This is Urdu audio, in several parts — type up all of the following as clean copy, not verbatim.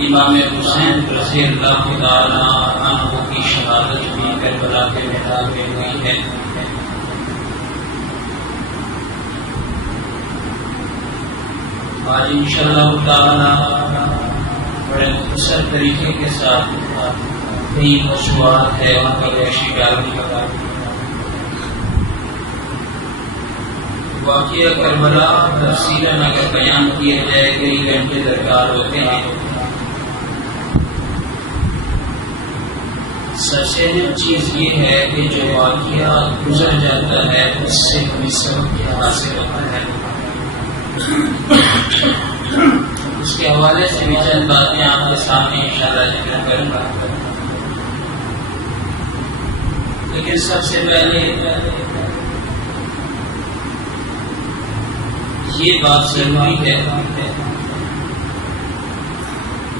امام حسین رضی اللہ تعالی عنہ کی شہادت بھی کربلا کے میدان میں ہوئی ہے۔ آج انشاءاللہ تعالی بڑے مختصر طریقے کے ساتھ کئی موضوعات ہے ان کی روشنی ڈالنے کا۔ واقعہ کربلا تفصیلاً اگر بیان کیا جائے کئی گھنٹے درکار ہوتے ہیں۔ سب سے اہم چیز یہ ہے کہ جو واقعہ گزر جاتا ہے اس سے ہمیں سبق کیا حاصل ہوتا ہے۔ اس کے حوالے سے بھی چند باتیں آپ کے سامنے انشاءاللہ ذکر کروں گا، لیکن سب سے پہلے یہ بات ضروری ہے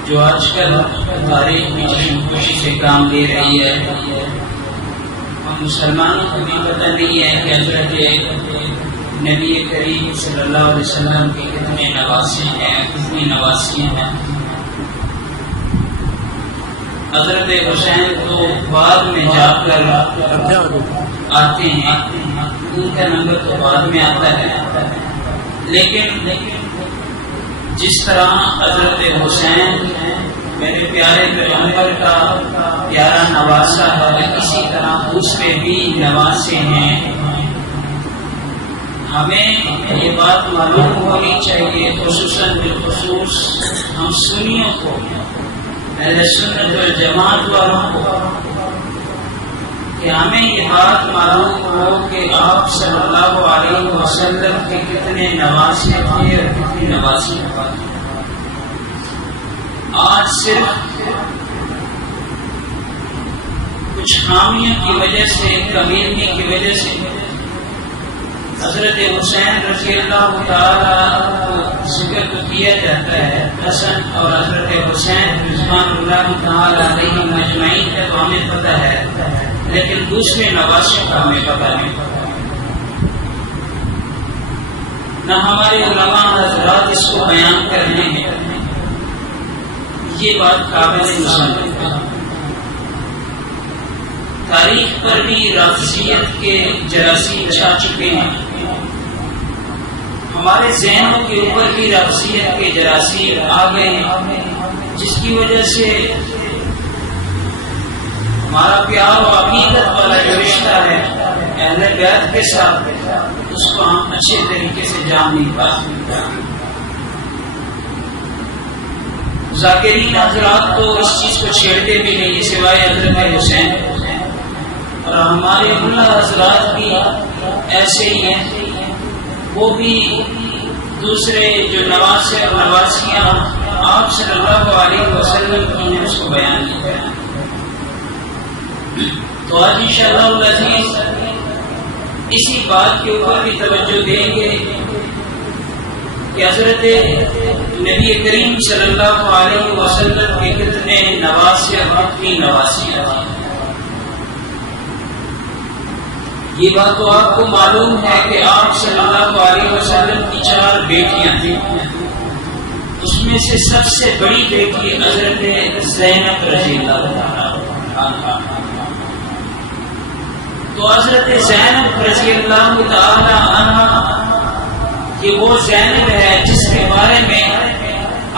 جو آج کل تاریخ میں خوشی سے کام لے رہی ہے، ہم مسلمانوں کو بھی پتہ نہیں ہے کہ حضرت نبی کریم صلی اللہ علیہ وسلم کے کتنے نواسے ہیں، کتنی نواسیاں ہیں۔ حضرت حسین تو بعد میں جا کر آتے ہیں، ان کا نمبر تو بعد میں آتا ہے، لیکن جس طرح حضرت حسین میرے پیارے پیغمبر کا پیارا نواسا ہے، اسی طرح دوسرے بھی نواسے ہیں۔ ہمیں یہ بات معلوم ہونی چاہیے، خصوصاً بالخصوص ہم سنیوں کو، اہل سنت والجماعت والوں کو، کہ ہمیں یہ بات معلوم ہو کہ آپ صلی اللہ علیہ وسلم کے کتنے نواسے تھے اور کتنی نواسی ہیں۔ آج صرف کچھ خامیوں کی وجہ سے، کمیونی کی وجہ سے حضرت حسین رضی اللہ تعالی کو ذکر تو کیا جاتا ہے، حسن اور حضرت حسین رضوان اللہ تعالی علیہ مجمعین کا تو ہمیں پتہ ہے، لیکن دوسرے نواسوں کا ہمیں پتہ نہیں، نہ ہمارے علماء حضرات اس کو بیان کرنے ہیں۔ یہ بات قابل مسلم ہے۔ تاریخ پر بھی رافضیت کے جراثیم چھا چکے ہیں، ہمارے ذہنوں کے اوپر بھی رافضیت کے جراثیم آ گئے ہیں، جس کی وجہ سے ہمارا پیار و عقیدت والا جو رشتہ ہے اہل بیت کے ساتھ، اس کو ہم اچھے طریقے سے جان نہیں پاتے۔ ذاکرین حضرات تو اس چیز کو چھیڑتے بھی نہیں سوائے حضرت حسین، اور ہمارے اللہ حضرات بھی ایسے ہی ہیں، وہ بھی دوسرے جو نواسے اور نواسیاں آپ صلی اللہ علیہ وسلم کی ہیں اس کو بیان نہیں کریں۔ تو آج انشاءاللہ العزیز اسی بات کے اوپر بھی توجہ دیں گے کہ حضرت نبی کریم صلی اللہ علیہ وسلم کے کتنے نواسے اور کتنی نواسیاں ہیں۔ یہ بات تو آپ کو معلوم ہے کہ آپ صلی اللہ علیہ وسلم کی 4 بیٹیاں تھیں، اس میں سے سب سے بڑی بیٹی حضرت زینب رضی اللہ عنہا۔ تو حضرت زینب رضی اللہ تعالی عنہا یہ وہ زینب ہے جس کے بارے میں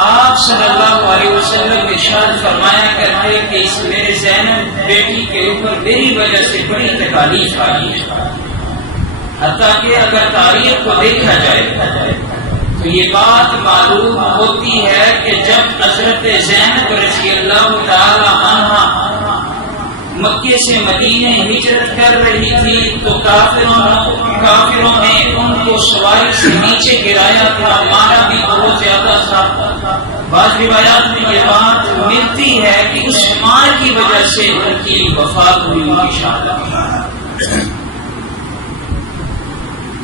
آپ صلی اللہ علیہ وسلم ارشاد فرمایا کرتے کہ اس میرے زینب بیٹی کے اوپر میری وجہ سے بڑی تکالیف آئی ہے، حتیٰ کہ اگر تاریخ کو دیکھا جائے تو یہ بات معلوم ہوتی ہے کہ جب حضرت زینب رضی اللہ تعالی عنہا مکے سے مدینے ہجرت کر رہی تھی تو کافروں نے ان کو سواری سے نیچے گرایا تھا، مارا بھی بہت زیادہ تھا۔ بعض روایات میں یہ بات ملتی ہے کہ اس مار کی وجہ سے ان کی وفات ہوئی، ان کی شہادت۔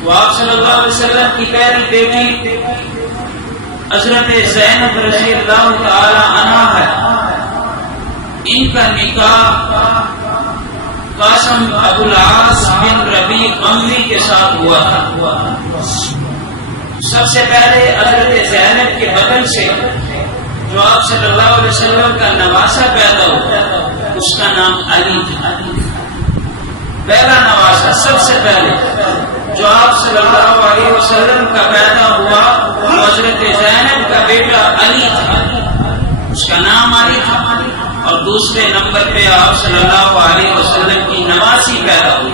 تو آپ صلی اللہ علیہ وسلم کی پہلی بیٹی حضرت زینب رضی اللہ تعالی عنہا ہے، ان کا نکاح قاسم ابو العاص بن ربیع اموی کے ساتھ ہوا تھا۔ سب سے پہلے حضرت زینب کے بدن سے جو آپ صلی اللہ علیہ وسلم کا نواسا پیدا ہوا اس کا نام علی تھا. پہلا نواسا سب سے پہلے جو آپ صلی اللہ علیہ وسلم کا پیدا ہوا حضرت زینب کا بیٹا علی تھا، اس کا نام علی تھا. اور دوسرے نمبر پہ آپ صلی اللہ علیہ وسلم کی نواسی پیدا ہوئی،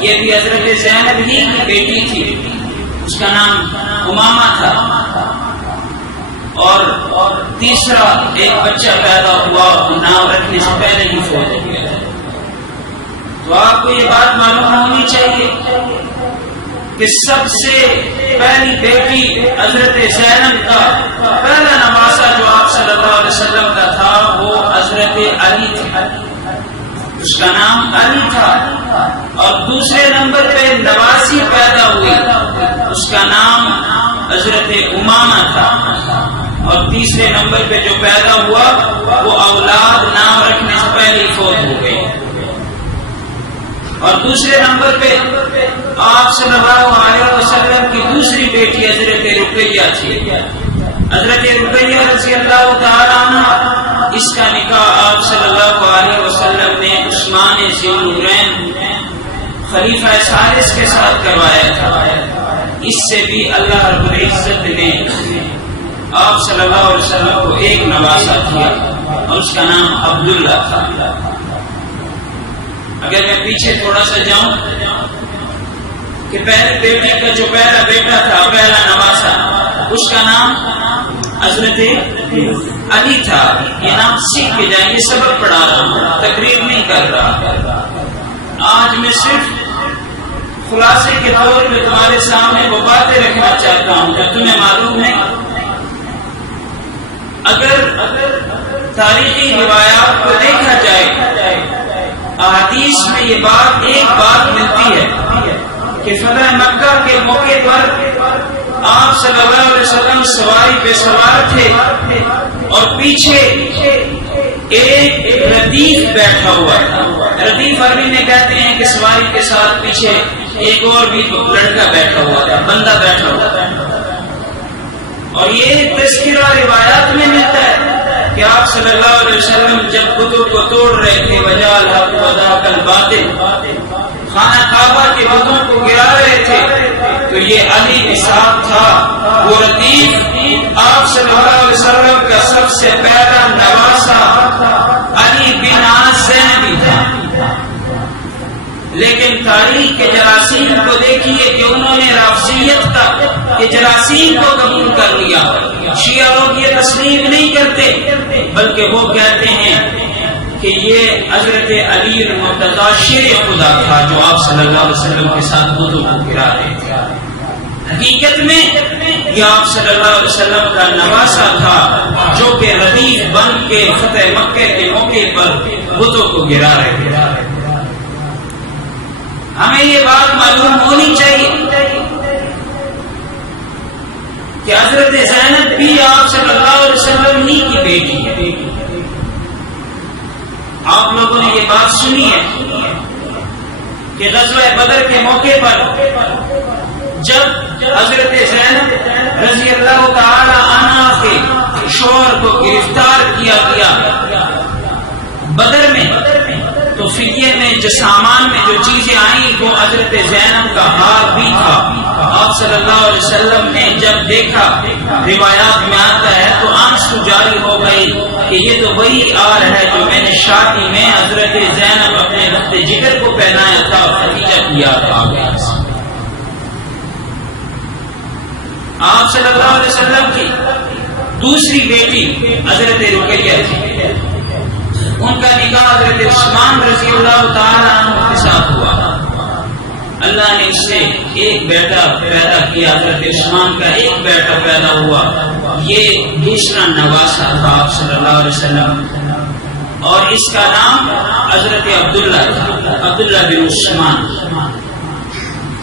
یہ بھی حضرت زینب ہی کی بیٹی تھی، اس کا نام امامہ تھا. اور تیسرا ایک بچہ پیدا ہوا، نام رکھنے سے پہلے ہی فوت ہو گیا. تو آپ کو یہ بات معلوم ہونی چاہیے کہ سب سے پہلی بیٹی حضرت زینب کا پہلا نواسا جو آپ صلی اللہ علیہ وسلم کا تھا وہ حضرت علی تھا، اس کا نام علی تھا. اور دوسرے نمبر پہ نواسی پیدا ہوئی، اس کا نام حضرت امامہ تھا. اور تیسرے نمبر پہ جو پیدا ہوا وہ اولاد نام رکھنے سے پہلے ہی فوت ہو گئی. اور دوسرے نمبر پہ آپ صلی اللہ علیہ وسلم کی دوسری بیٹی حضرت رقیہ تھی. حضرت رقیہ رضی اللہ تعالیٰ عنہ، اس کا نکاح آپ صلی اللہ علیہ وسلم نے عثمان ذی النورین خلیفہ ثالث کے ساتھ کروایا تھا. اس سے بھی اللہ رب العزت نے آپ صلی اللہ علیہ وسلم کو ایک نواسا کیا اور اس کا نام عبداللہ تھا. اگر میں پیچھے تھوڑا سا جاؤں کہ پہلے بیٹی کا جو پہلا بیٹا تھا، پہلا نواسا، اس کا نام حضرت علی تھا. یہ نام سیکھ کے جائیں، یہ سبق پڑھا رہا ہوں، تقریر نہیں کر رہا. آج میں صرف خلاصے کے طور پہ تمہارے سامنے وہ باتیں رکھنا چاہتا ہوں جو تمہیں معلوم نہیں. اگر تاریخی روایات کو دیکھا جائے، احادیث میں یہ بات ایک بات ملتی ہے کہ فتح مکہ کے موقع پر آپ صلی اللہ علیہ وسلم سواری پہ سوار تھے اور پیچھے ایک ردیف بیٹھا ہوا تھا. ردیف عربی میں کہتے ہیں کہ سواری کے ساتھ پیچھے ایک اور بھی لڑکا بیٹھا ہوا تھا، بندہ بیٹھا ہوا تھا. اور یہ تذکرہ روایات میں ملتا ہے کہ آپ صلی اللہ علیہ وسلم جب بتوں کو توڑ رہے تھے، وجعل الحق وذاق الباطل، خانہ کعبہ کے بتوں کو گرا رہے تھے، تو یہ علی کے ساتھ تھا. وہ ردیف آپ صلی اللہ علیہ وسلم کا سب سے پہلا نواسا علی بن زینبی تھا. لیکن تاریخ کے جراثیم کو دیکھیے کہ انہوں نے رافضیت کا جراثیم کو قبول کر لیا. شیعہ لوگ یہ تسلیم نہیں کرتے، بلکہ وہ کہتے ہیں کہ یہ حضرت علی المرتضی شیر خدا تھا جو آپ صلی اللہ علیہ وسلم کے ساتھ بتوں کو گرا رہے تھے. حقیقت میں یہ آپ صلی اللہ علیہ وسلم کا نواسا تھا جو کہ ردیف بن کے فتح مکہ کے موقع پر بتوں کو گرا رہے تھے. ہمیں یہ بات معلوم ہونی چاہیے کہ حضرت زینب بھی آپ صلی اللہ علیہ وسلم ہی کی بیٹی ہے. آپ لوگوں نے یہ بات سنی ہے کہ غزوہ بدر کے موقع پر جب حضرت زینب رضی اللہ تعالی عنہا کے شوہر کو گرفتار کیا گیا بدر میں، تو فدیے میں جو سامان میں جو چیزیں آئیں وہ حضرت زینب کا ہار بھی تھا. آپ صلی اللہ علیہ وسلم نے جب دیکھا، روایات میں آتا ہے تو آنسو جاری ہو گئی کہ یہ تو وہی ہار ہے جو میں نے شادی میں حضرت زینب اپنے رخت جگر کو پہنایا تھا، خدیجہ کیا تھا. آپ صلی اللہ علیہ وسلم کی دوسری بیٹی حضرت رقیہ تھی، ان کا نکاح حضرت عثمان رضی اللہ تعالیٰ عنہ کے ساتھ ہوا. اللہ نے اس سے ایک بیٹا پیدا کیا، حضرت عثمان کا ایک بیٹا پیدا ہوا. یہ دوسرا نواسا تھا آپ صلی اللہ علیہ وسلم، اور اس کا نام حضرت عبداللہ تھا، عبداللہ بن عثمان.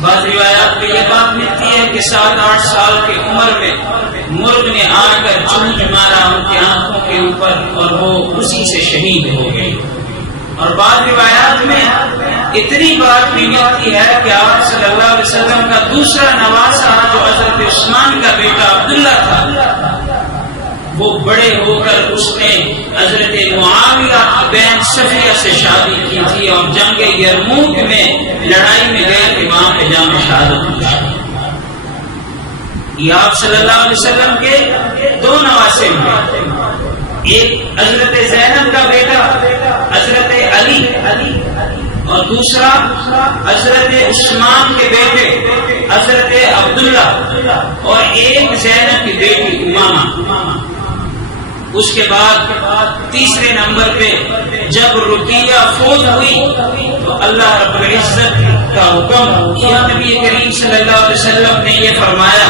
بعض روایات میں یہ بات ملتی ہے کہ 7-8 سال کی عمر میں مرغ نے آ کر چونچ مارا ان کی آنکھوں کے اوپر اور وہ اسی سے شہید ہو گئے. اور بعض روایات میں اتنی بات بھی ملتی ہے کہ آپ صلی اللہ علیہ وسلم کا دوسرا نواسا جو حضرت عثمان کا بیٹا عبداللہ تھا، وہ بڑے ہو کر اس نے حضرت معاویہ بین صفیہ سے شادی کی تھی اور جنگ یرموک میں لڑائی میں گئے کہ وہاں پہ جام شہادت ہوئی. یہ آپ صلی اللہ علیہ وسلم کے دو نواسے ہوئے. ایک حضرت زینب کا بیٹا حضرت علی اور دوسرا حضرت عثمان کے بیٹے حضرت عبداللہ اور ایک زینب کی بیٹی امامہ. اس کے بعد تیسرے نمبر پہ جب رقیہ فوت ہوئی تو اللہ رب العزت کا حکم یا نبی کریم صلی اللہ علیہ وسلم نے یہ فرمایا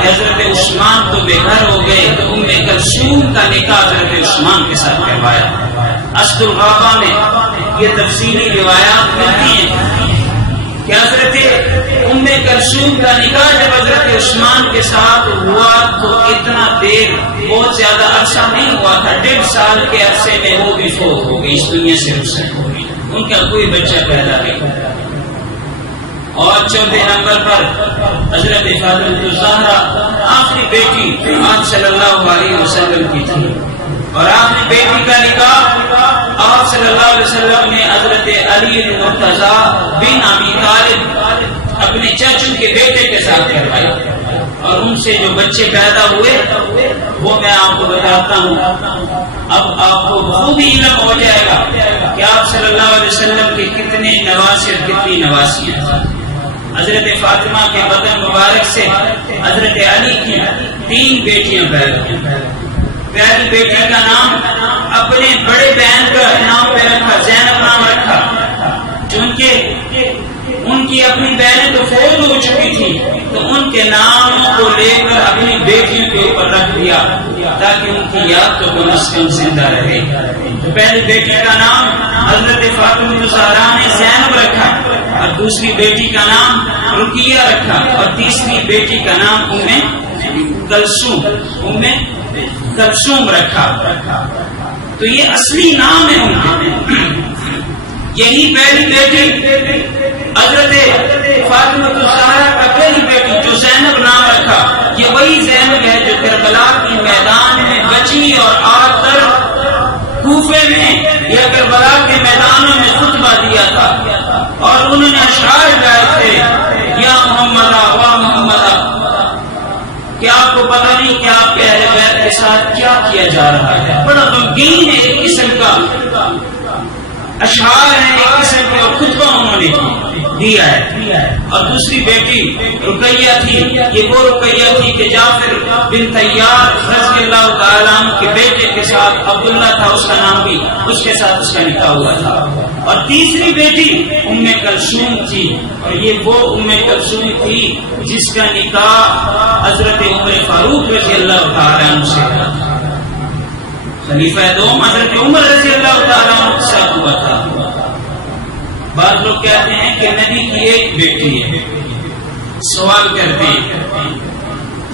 کہ حضرت عثمان تو بے گھر ہو گئے تو ام کلثوم کا نکاح حضرت عثمان کے ساتھ کروایا. اسد الغابہ میں یہ تفصیلی روایات ملتی ہیں کہ حضرت ام کلثوم کا نکاح جب حضرت عثمان کے ساتھ ہوا تو اتنا دیر بہت زیادہ عرصہ نہیں ہوا تھا. 1.5 سال کے عرصے میں وہ بھی فوت ہو گئی, اس دنیا سے رخصت ہو گئی, ان کا کوئی بچہ پیدا نہیں. اور چوتھے نمبر پر حضرت فاطمہ الزہرا آخری بیٹی آپ صلی اللہ علیہ وسلم کی تھی اور آخری بیٹی کا نکاح آپ صلی اللہ علیہ وسلم نے حضرت علی المرتضی بن ابی طالب اپنے چچو کے بیٹے کے ساتھ کروائی اور ان سے جو بچے پیدا ہوئے وہ میں آپ کو بتاتا ہوں. اب آپ کو خوب علم ہو جائے گا کہ آپ صلی اللہ علیہ وسلم کے کتنے نواسے اور کتنی نواسیاں. حضرت فاطمہ کے بدن مبارک سے حضرت علی کی 3 بیٹیاں پیدا ہوئی. پہلی بیٹی کا نام اپنے بڑے بہن کا نام پہ رکھا, زینب نام رکھا, چونکہ ان کی اپنی بہنیں تو فوت ہو چکی تھی تو ان کے نام کو لے کر اپنی بیٹیوں کے اوپر رکھ دیا تاکہ ان کی یاد تو کم از کم زندہ رہے. تو پہلی بیٹی کا نام حضرت فاطمہ الزہرا نے زینب رکھا اور دوسری بیٹی کا نام رقیہ رکھا اور تیسری بیٹی کا نام ام کلثوم رکھا. تو یہ اصلی نام ہے ان کے. یہی پہلی بیٹی حضرت فاطمہ الزہرا کا پہلی بیٹی جو زینب نام رکھا, یہ وہی زینب ہے جو کربلا کی میدان میں بچی اور آ کر کوفے میں یا کربلا کے میدانوں میں خطبہ دیا تھا اور انہوں نے اشعار گائے تھے, یا محمد وا محمد. کیا آپ کو پتہ نہیں کہ آپ کے اہل بیت کے ساتھ کیا کیا جا رہا ہے؟ بڑا غمگین ہے ایک قسم کا اشعار ہے, ایک قسم کا خطبہ انہوں نے دیا ہے. اور دوسری بیٹی رقیہ تھی, یہ وہ رقیہ تھی کہ جعفر بن طیار رضی اللہ تعالیٰ عنہ کے بیٹے کے ساتھ عبداللہ تھا اس کا نام بھی, اس کے ساتھ اس کا نکاح ہوا تھا. اور تیسری بیٹی ام کلثوم تھی اور یہ وہ ام کلثوم تھی جس کا نکاح حضرت عمر فاروق رضی اللہ تعالیٰ عنہ سے ہوا تھا. خلیفہ دوم حضرت عمر رضی اللہ تعالیٰ عنہ کے ساتھ ہوا تھا. بعض لوگ کہتے ہیں کہ نبی کی ایک بیٹی ہے. سوال کرتے ہیں,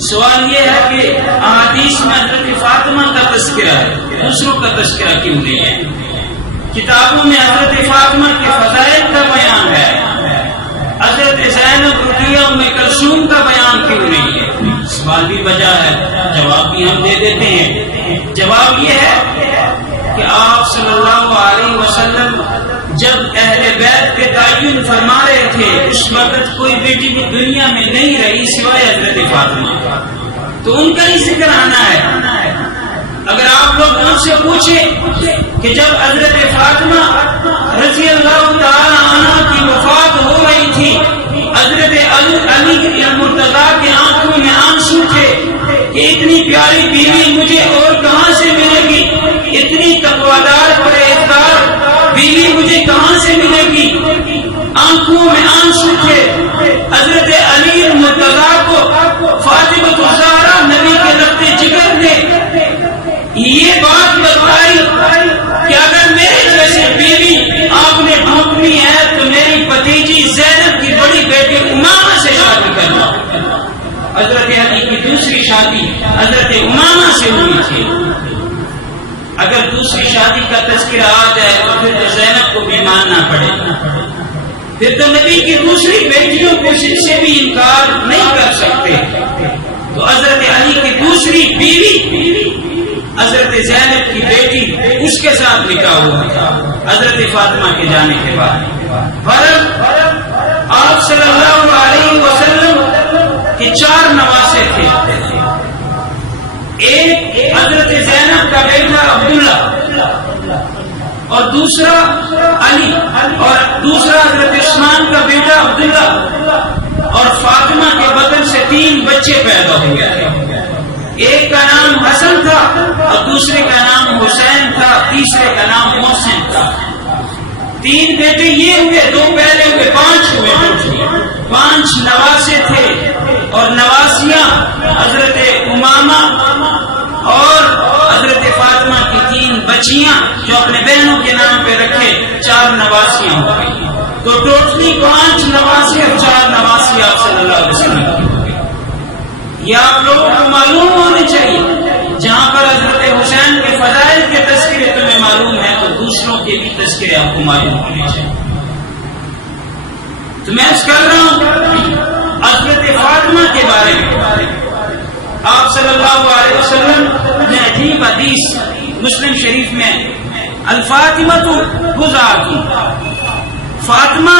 سوال یہ ہے کہ احادیث میں حضرت فاطمہ کا تذکرہ ہے, دوسروں کا تذکرہ کیوں نہیں ہے؟ کتابوں میں حضرت فاطمہ کے فضائل کا بیان ہے, حضرت زینب رقیہ ام کلثوم کا بیان کیوں نہیں ہے؟ سوال بھی وجہ ہے, جواب بھی ہم دے دیتے ہیں. جواب یہ ہے کہ آپ صلی اللہ علیہ وسلم جب اہل بیت کے تعین فرما رہے تھے اس وقت کوئی بیٹی بھی دنیا میں نہیں رہی سوائے حضرت فاطمہ, تو ان کا ہی ذکر آنا ہے. اگر آپ لوگ ان سے پوچھیں کہ جب حضرت فاطمہ رضی اللہ تعالی عنہ کی وفات ہو رہی تھی حضرت علی المرتضی کی آنکھوں میں آنسو تھے کہ اتنی پیاری بیوی مجھے اور کہاں سے ملے گی, اتنی تقوادار پرہیزگار بیوی مجھے کہاں سے ملے گی, آنکھوں میں آنسو تھے. حضرت علی المرتضی کو فاطمہ الزہرا نبی کے ربط جگر نے یہ بات بتائی کہ اگر میرے جیسے بیوی آپ نے ڈھونڈنی ہے تو میری بھتیجی زینب کی بڑی بیٹی امامہ سے شادی کرنا. حضرت علی کی دوسری شادی حضرت امامہ سے ہوئی تھی. اگر دوسری شادی کا تذکرہ آ جائے تو پھر تو زینب کو بھی ماننا پڑے گا, پھر تو نبی کی دوسری بیٹیوں کو سے بھی انکار نہیں کر سکتے. تو حضرت علی کی دوسری بیوی حضرت زینب کی بیٹی اس کے ساتھ نکاح ہوا تھا حضرت فاطمہ کے جانے کے بعد۔ آپ صلی اللہ علیہ وسلم کے 4 نواسے تھے، ایک حضرت زینب کا بیٹا عبداللہ اور دوسرا علی اور دوسرا حضرت عثمان کا بیٹا عبداللہ، اور فاطمہ کے بدن سے 3 بچے پیدا ہوئے تھے، ایک کا نام حسن تھا اور دوسرے کا نام حسین تھا، تیسرے کا نام محسن تھا۔ 3 بیٹے یہ ہوئے، 2 پہلے ہوئے، 5 ہوئے، 5 نواسے تھے اور نواسیاں حضرت امامہ اور حضرت فاطمہ کی 3 بچیاں جو اپنے بہنوں کے نام پہ رکھے، 4 نواسیاں ہو گئی، تو ٹوٹلی 5 نواسے اور 4 نواسی آپ صلی اللہ علیہ وسلم کی ہو گئی۔ یہ آپ لوگوں کو معلوم ہونے چاہیے، جہاں پر حضرت حسین کے فضائل کے تذکرے تمہیں معلوم ہے تو دوسروں کے بھی تذکرے آپ کو معلوم ہونے چاہیے۔ تو میں اس کر رہا ہوں حضرت فاطمہ کے بارے میں، آپ صلی اللہ علیہ وسلم نے عجیب حدیث مسلم شریف میں الفاطمہ تو بضعتی، فاطمہ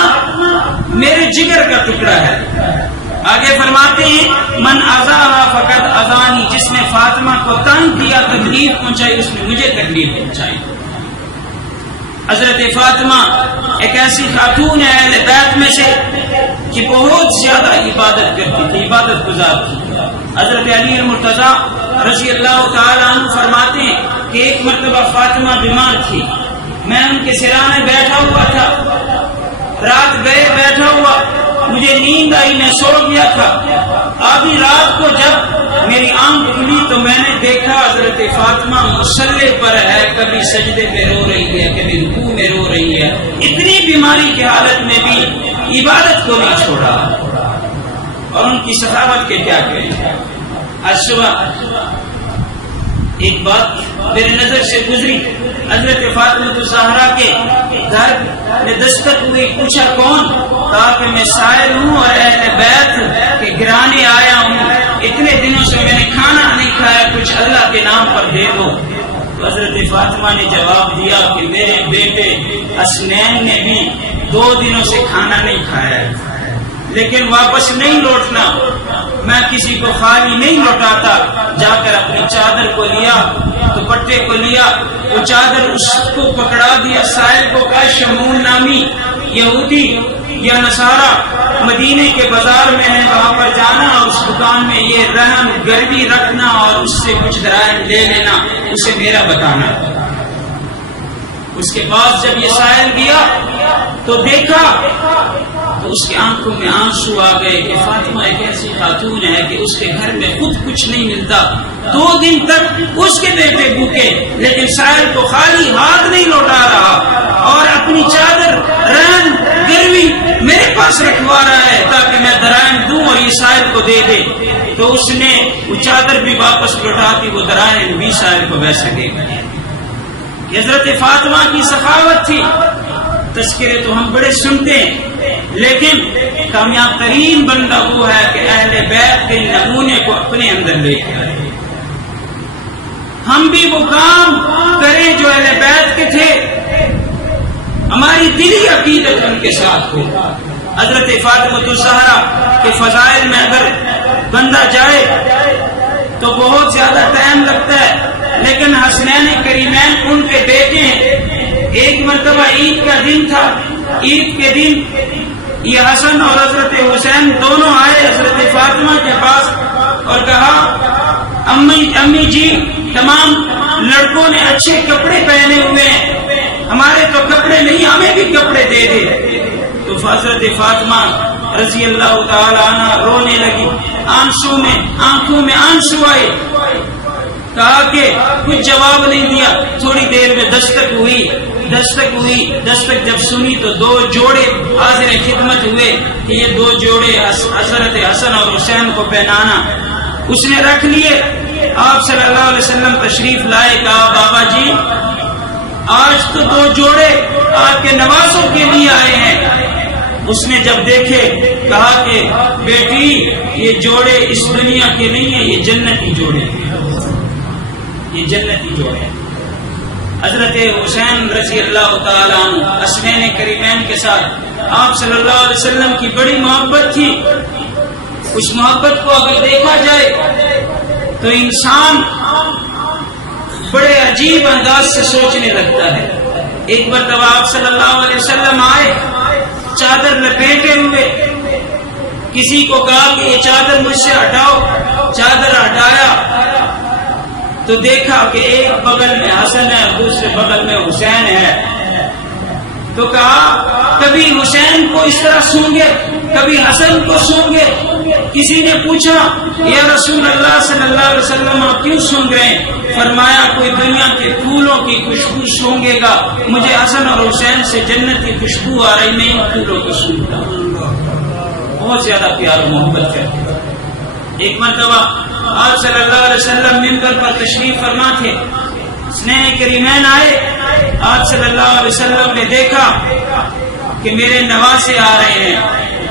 میرے جگر کا ٹکڑا ہے۔ آگے فرماتے ہیں من اذاها فقد اذانی، جس نے فاطمہ کو تنگ کیا، تکلیف پہنچائی، اس نے مجھے تکلیف پہنچائی۔ حضرت فاطمہ ایک ایسی خاتون ہے اہل بیت میں سے کہ بہت زیادہ عبادت کرتی تھی، عبادت گزار تھی۔ حضرت علی المرتضی رضی اللہ تعالی عنہ فرماتے ہیں کہ ایک مرتبہ فاطمہ بیمار تھی، میں ان کے سرانے بیٹھا ہوا تھا، رات گئے بیٹھا ہوا، مجھے نیند آئی، میں سو گیا تھا۔ آدھی رات کو جب میری آنکھ کھلی تو میں نے دیکھا حضرت فاطمہ مصلی پر ہے، کبھی سجدے پہ رو رہی ہے، کبھی رکوع میں رو رہی ہے، اتنی بیماری کی حالت میں بھی عبادت کو نہیں چھوڑا۔ اور ان کی سخاوت کے کیا کہیں۔ آج صبح ایک بات میرے نظر سے گزری، حضرت فاطمہ الزہرا کے گھر میں دستک ہوئی، پوچھا کون؟ کہا کہ میں سائل ہوں اور اہل بیت کے گرانے آیا ہوں، اتنے دنوں سے میں نے کھانا نہیں کھایا، کچھ اللہ کے نام پر دے دو۔ تو حضرت فاطمہ نے جواب دیا کہ میرے بیٹے حسنین نے بھی 2 دنوں سے کھانا نہیں کھایا ہے، لیکن واپس نہیں لوٹنا، میں کسی کو خالی نہیں لوٹاتا۔ جا کر اپنی چادر کو لیا، دوپٹے کو لیا، وہ چادر اس کو پکڑا دیا، سائل کو کہا شمون نامی یہودی یا نصارہ مدینے کے بازار میں ہے، وہاں پر جانا اور اس دکان میں یہ رہن گروی رکھنا اور اس سے کچھ درائم لے لینا، اسے میرا بتانا۔ اس کے بعد جب یہ سائل گیا تو دیکھا تو اس کی آنکھوں میں آنسو آ گئے کہ فاطمہ ایک ایسی خاتون ہے کہ اس کے گھر میں خود کچھ نہیں ملتا، 2 دن تک اس کے بیٹے بھوکے، لیکن سائل کو خالی ہاتھ نہیں لوٹا رہا اور اپنی چادر رہن گروی میرے پاس رکھوا رہا ہے تاکہ میں درائم دوں اور یہ سائل کو دے دے۔ تو اس نے وہ چادر بھی واپس لوٹا دی، وہ درائم بھی سائل کو ویسے دے گئے۔ حضرت فاطمہ کی سخاوت تھی۔ تذکرے تو ہم بڑے سنتے ہیں، لیکن کامیاب ترین بندہ وہ ہے کہ اہل بیت کے نمونے کو اپنے اندر لے کے آئے۔ ہم بھی وہ کام کریں جو اہل بیت کے تھے، ہماری دلی عقیدت ان کے ساتھ ہو۔ حضرت فاطمہ الزہرا کے فضائل میں اگر بندہ جائے تو بہت زیادہ ٹائم لگتا ہے، لیکن حسنین کریمین ان کے بیٹے ہیں۔ ایک مرتبہ عید کا دن تھا، عید کے دن یہ حسن اور حضرت حسین دونوں آئے حضرت فاطمہ کے پاس اور کہا امی جی تمام لڑکوں نے اچھے کپڑے پہنے ہوئے ہیں، ہمارے تو کپڑے نہیں، ہمیں بھی کپڑے دے دے۔ تو حضرت فاطمہ رضی اللہ تعالی عنہ رونے لگی، آنکھوں میں آنسو آئے، کہا کہ کچھ جواب نہیں دیا۔ تھوڑی دیر میں دستک ہوئی، دستک جب سنی تو 2 جوڑے حاضر خدمت ہوئے کہ یہ 2 جوڑے حضرت حسن اور حسین کو پہنانا۔ اس نے رکھ لیے، آپ صلی اللہ علیہ وسلم تشریف لائے، کہا بابا جی آج تو 2 جوڑے آپ کے نوازوں کے لیے آئے ہیں۔ اس نے جب دیکھے کہا کہ بیٹی یہ جوڑے اس دنیا کے نہیں ہیں، یہ جنتی جوڑے ہیں۔ یہ جنتی جو ہے۔ حضرت حسین رضی اللہ تعالیٰ عنہ حسنین کریمین کے ساتھ آپ صلی اللہ علیہ وسلم کی بڑی محبت تھی۔ اس محبت کو اگر دیکھا جائے تو انسان بڑے عجیب انداز سے سوچنے لگتا ہے۔ ایک مرتبہ آپ صلی اللہ علیہ وسلم آئے چادر لپیٹے ہوئے، کسی کو کہا کہ یہ چادر مجھ سے ہٹاؤ، چادر ہٹایا تو دیکھا کہ ایک بغل میں حسن ہے، دوسرے بغل میں حسین ہے، تو کہا کبھی حسین کو اس طرح سونگے، کبھی حسن کو سونگے۔ کسی نے پوچھا یا رسول اللہ صلی اللہ علیہ وسلم آپ کیوں سونگ رہے ہیں؟ فرمایا کوئی دنیا کے پھولوں کی خوشبو سونگے گا، مجھے حسن اور حسین سے جنت کی خوشبو آ رہی، میں ان پھولوں کو سونگتا ہوں۔ بہت زیادہ پیار و محبت ہے۔ ایک مرتبہ آپ صلی اللہ علیہ وسلم ممبر پر تشریف فرما تھے، حسنین کریمین آئے، آپ صلی اللہ علیہ وسلم نے دیکھا کہ میرے نواسے آ رہے ہیں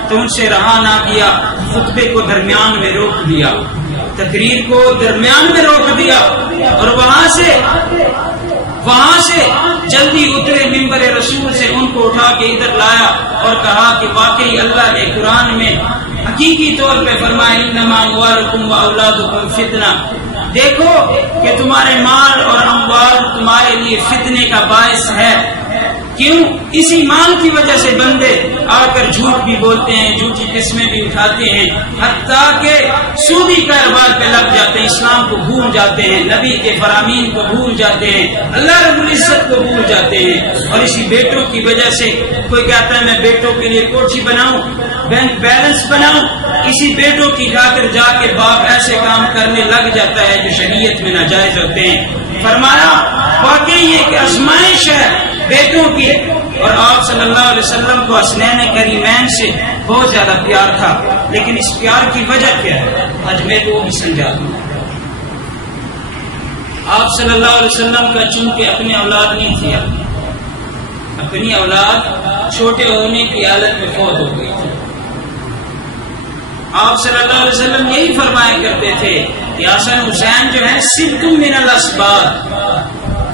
تو ان سے رہا نہ کیا، خطبے کو درمیان میں روک دیا، تقریر کو درمیان میں روک دیا، اور وہاں سے جلدی اترے ممبر رسول سے، ان کو اٹھا کے ادھر لایا اور کہا کہ واقعی اللہ نے قرآن میں حقیقی طور پہ فرمایا انما اموالکم واولادکم فتنہ، دیکھو کہ تمہارے مال اور اموال تمہارے لیے فتنے کا باعث ہے۔ کیوں؟ اسی مال کی وجہ سے بندے آ کر جھوٹ بھی بولتے ہیں، جھوٹی قسمیں بھی اٹھاتے ہیں، حتیٰ کہ سودی کاروبار پہ لگ جاتے ہیں، اسلام کو بھول جاتے ہیں، نبی کے فرامین کو بھول جاتے ہیں، اللہ رب العزت کو بھول جاتے ہیں۔ اور اسی بیٹوں کی وجہ سے کوئی کہتا ہے میں بیٹوں کے لیے کوٹھی بناؤں، بینک بیلنس بناؤں، اسی بیٹوں کی جا کے باپ ایسے کام کرنے لگ جاتا ہے جو شریعت میں ناجائز ہوتے ہیں۔ فرمایا واقعی یہ کہ آزمائش ہے بیٹوں کی، اور آپ صلی اللہ علیہ وسلم کو حسنین کریمین سے بہت زیادہ پیار تھا، لیکن اس پیار کی وجہ کیا ہے آج میں وہ بھی سمجھا دوں۔ آپ صلی اللہ علیہ وسلم کا چونکہ اپنی اولاد نہیں تھی، اپنی اولاد چھوٹے ہونے کی حالت میں فوت ہو گئی تھی۔ آپ صلی اللہ علیہ وسلم یہی فرمایا کرتے تھے کہ حسن حسین جو ہے سلکم من الاسباط،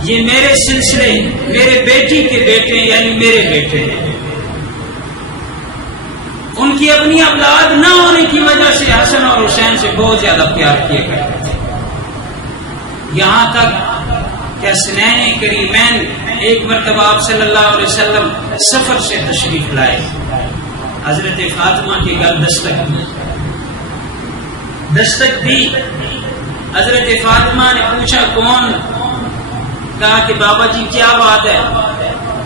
یہ میرے سلسلے، میرے بیٹی کے بیٹے یعنی میرے بیٹے ہیں۔ ان کی اپنی اولاد نہ ہونے کی وجہ سے حسن اور حسین سے بہت زیادہ پیار کیے کرتے تھے، یہاں تک کہ حسنین کریمین ایک مرتبہ آپ صلی اللہ علیہ وسلم سفر سے تشریف لائے، حضرت فاطمہ کی گھر دستک دی۔ حضرت فاطمہ نے پوچھا کون؟ کہا کہ بابا جی کیا بات ہے؟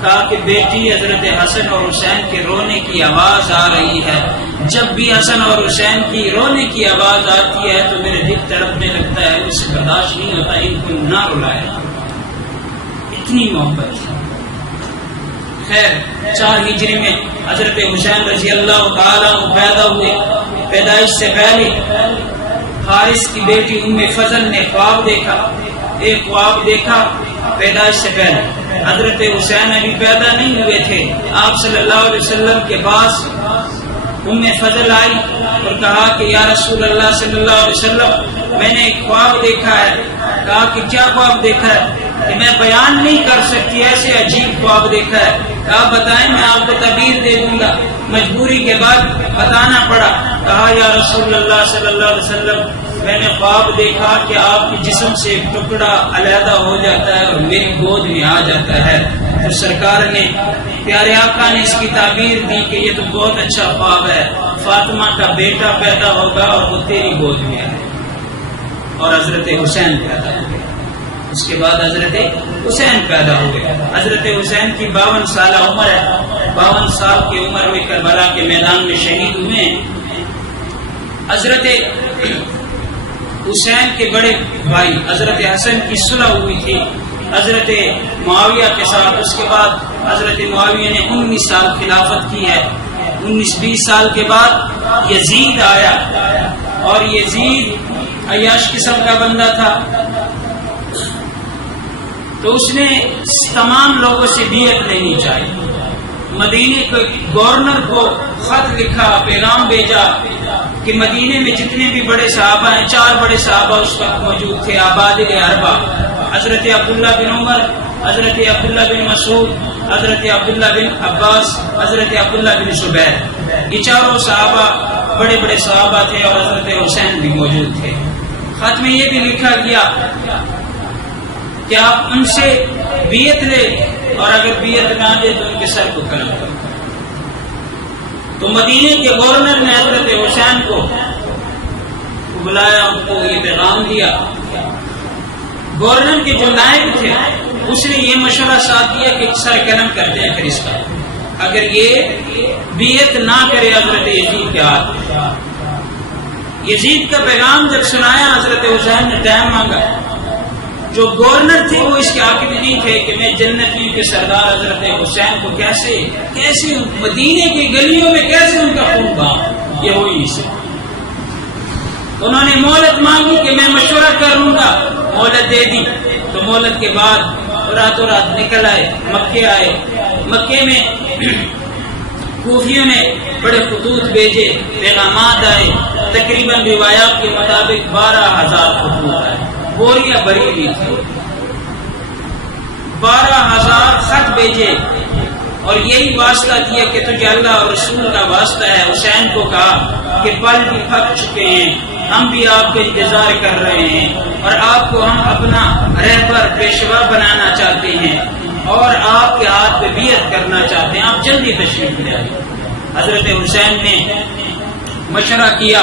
کہا کہ بیٹی حضرت حسن اور حسین کے رونے کی آواز آ رہی ہے، جب بھی حسن اور حسین کی رونے کی آواز آتی ہے تو میرے دل تڑپنے لگتا ہے، اس سے برداشت نہیں ہوتا، ان کو نہ رلائے۔ اتنی محبت۔ خیر 4 ہجری میں حضرت حسین رضی اللہ تعالیٰ پیدا ہوئے۔ پیدائش سے پہلے حارث کی بیٹی ام فضل نے خواب دیکھا، ایک خواب دیکھا پیدائش سے پہلے۔ حضرت حسین ابھی پیدا نہیں ہوئے تھے، آپ صلی اللہ علیہ وسلم کے پاس ام فضل آئی اور کہا کہ یا رسول اللہ صلی اللہ علیہ وسلم میں نے ایک خواب دیکھا ہے۔ کہا کہ کیا خواب دیکھا ہے؟ کہ میں بیان نہیں کر سکتی، ایسے عجیب خواب دیکھا ہے۔ کہا بتائیں میں آپ کو تعبیر دے دوں گا۔ مجبوری کے بعد بتانا پڑا۔ کہا یا رسول اللہ صلی اللہ علیہ وسلم میں نے خواب دیکھا کہ آپ کے جسم سے ایک ٹکڑا علیحدہ ہو جاتا ہے اور میری گود میں آ جاتا ہے۔ تو سرکار نے، پیارے آقا نے اس کی تعبیر دی کہ یہ تو بہت اچھا خواب ہے، فاطمہ کا بیٹا پیدا ہوگا اور وہ تیری گود میں آئے، اور حضرت حسین پیدا ہوئے۔ اس کے بعد حضرت حسین پیدا ہوئے۔ حضرت حسین کی 52 سالہ عمر ہے، 52 سال کی عمر میں کربلا کے میدان میں شہید ہوئے۔ حضرت حسین کے بڑے بھائی حضرت حسن کی صلح ہوئی تھی حضرت معاویہ کے ساتھ۔ اس کے بعد حضرت معاویہ نے 19 سال خلافت کی ہے۔ 19-20 سال کے بعد یزید آیا، اور یزید عیاش قسم کا بندہ تھا، تو اس نے تمام لوگوں سے بیعت لینی چاہیے۔ مدینے کے گورنر کو خط لکھا، پیغام بھیجا کہ مدینے میں جتنے بھی بڑے صحابہ ہیں، 4 بڑے صحابہ اس وقت موجود تھے، عبادل اربع، حضرت عبداللہ بن عمر، حضرت عبداللہ بن مسعود، حضرت عبداللہ بن عباس، حضرت عبداللہ بن زبیر، یہ 4 صحابہ بڑے بڑے صحابہ تھے اور حضرت حسین بھی موجود تھے۔ خط میں یہ بھی لکھا گیا کہ آپ ان سے بیعت لے اور اگر بیعت نہ دے تو ان کے سر کو قلم کرو۔ تو مدینے کے گورنر نے حضرت حسین کو بلایا، ان کو یہ پیغام دیا۔ گورنر کے جو نائب تھے اس نے یہ مشورہ ساتھ دیا کہ سر قلم کر دیں پھر اس کا، اگر یہ بیعت نہ کرے حضرت یزید کے ہاتھ۔ یزید کا پیغام جب سنایا حضرت حسین نے ٹائم مانگا۔ جو گورنر تھے وہ اس کے حق میں نہیں تھے کہ میں جنتیوں کے سردار حضرت حسین کو کیسے مدینے کی گلیوں میں کیسے ان کا خون بہاؤں، یہ ہو ہی نہیں سکتا۔ انہوں نے مہلت مانگی کہ میں مشورہ کروں گا، مہلت دے دی۔ تو مہلت کے بعد راتوں رات نکل آئے، مکے آئے۔ مکے میں کوفیوں نے بڑے خطوط بھیجے، پیغامات آئے، تقریباً روایات کے مطابق 12,000 خطوط آئے، بوریاں بھری ہوئی تھی، 12,000 خط بھیجے اور یہی واسطہ دیا کہ تجھے اللہ اور رسول کا واسطہ ہے۔ حسین کو کہا کہ پل بھی پھک چکے ہیں، ہم بھی آپ کا انتظار کر رہے ہیں اور آپ کو ہم اپنا رہبر پیشوا بنانا چاہتے ہیں اور آپ کے ہاتھ پہ بیعت کرنا چاہتے ہیں، آپ جلدی تشریف لے آئیے۔ حضرت حسین نے مشورہ کیا،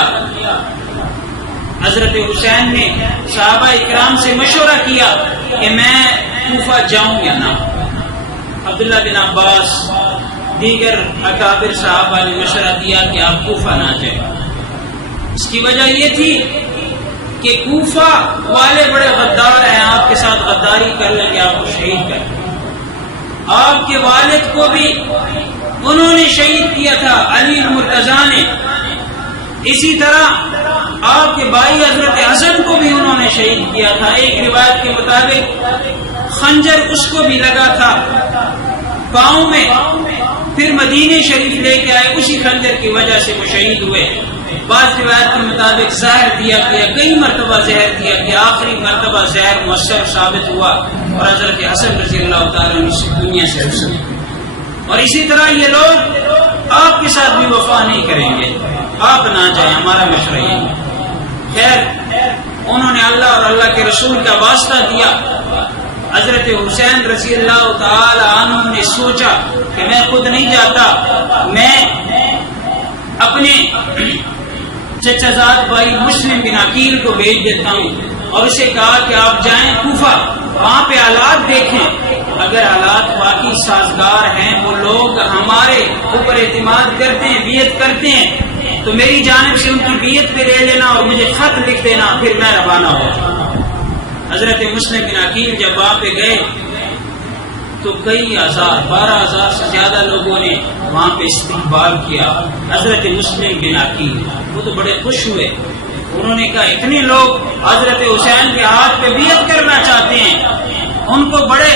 حضرت حسین نے صحابہ اکرام سے مشورہ کیا کہ میں کوفہ جاؤں یا نہ۔ عبداللہ بن عباس دیگر اکابر صحابہ نے مشورہ دیا کہ آپ کوفہ نہ جائیں۔ اس کی وجہ یہ تھی کہ کوفہ والے بڑے غدار ہیں، آپ کے ساتھ غداری کر لیں گے، آپ کو شہید کر دیں۔ آپ کے والد کو بھی انہوں نے شہید کیا تھا، علی مرتضیٰ نے۔ اسی طرح آپ کے بھائی حضرت حسن کو بھی انہوں نے شہید کیا تھا۔ ایک روایت کے مطابق خنجر اس کو بھی لگا تھا پاؤں میں، پھر مدینے شریف لے کے آئے، اسی خنجر کی وجہ سے وہ شہید ہوئے۔ بعض روایت کے مطابق زہر دیا گیا، کئی مرتبہ زہر دیا گیا، آخری مرتبہ زہر مؤثر ثابت ہوا اور حضرت حسن رضی اللہ تعالیٰ عنہ دنیا سے رخصت ہوئے۔ اور اسی طرح یہ لوگ آپ کے ساتھ بھی وفا نہیں کریں گے، آپ نہ جائیں، ہمارا مشورہ یہ ہے۔ خیر انہوں نے اللہ اور اللہ کے رسول کا واسطہ دیا۔ حضرت حسین رضی اللہ تعالی عنہ نے سوچا کہ میں خود نہیں جاتا، میں اپنے چچا زاد بھائی مسلم بن عقیل کو بھیج دیتا ہوں اور اسے کہا کہ آپ جائیں کوفہ، وہاں پہ حالات دیکھیں، اگر حالات واقعی سازگار ہیں، وہ لوگ ہمارے اوپر اعتماد کرتے ہیں، بیعت کرتے ہیں، تو میری جانب سے ان کی بیعت پہ لے لینا اور مجھے خط لکھ دینا، پھر میں روانہ ہو جاؤں۔ حضرت مسلم بن عقیل جب وہاں پہ گئے تو کئی ہزار، 12,000 سے زیادہ لوگوں نے وہاں پہ استقبال کیا حضرت مسلم بن عقیل۔ وہ تو بڑے خوش ہوئے، انہوں نے کہا اتنے لوگ حضرت حسین کے ہاتھ پہ بیعت کرنا چاہتے ہیں، ان کو بڑے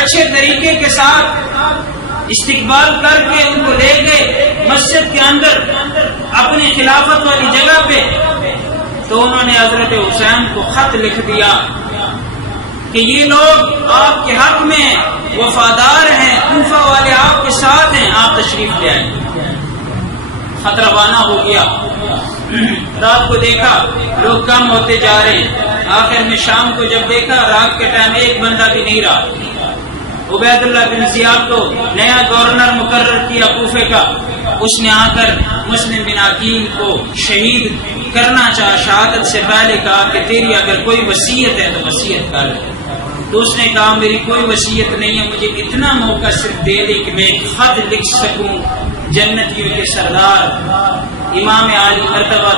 اچھے طریقے کے ساتھ استقبال کر کے ان کو لے گئے مسجد کے اندر اپنی خلافت والی جگہ پہ۔ تو انہوں نے حضرت حسین کو خط لکھ دیا کہ یہ لوگ آپ کے حق میں ہیں، وفادار ہیں، کوفہ والے آپ کے ساتھ ہیں، آپ تشریف لے آئیں۔ خط روانہ ہو گیا۔ رات کو دیکھا لوگ کم ہوتے جا رہے ہیں، آخر میں شام کو جب دیکھا رات کے ٹائم ایک بندہ بھی نہیں رہا۔ عبید اللہ بن زیاد کو نیا گورنر مقرر کیا کوفے کا، اس نے آ کر مسلم بن عقیل کو شہید کرنا چاہا، شہادت سے پہلے کہا کہ تیری اگر کوئی وصیت ہے تو وصیت کر لے۔ تو اس نے کہا میری کوئی وصیت نہیں ہے، مجھے اتنا موقع صرف دے دے کہ میں ایک خط لکھ سکوں جنتیوں کے سردار امام عالی مرتبہ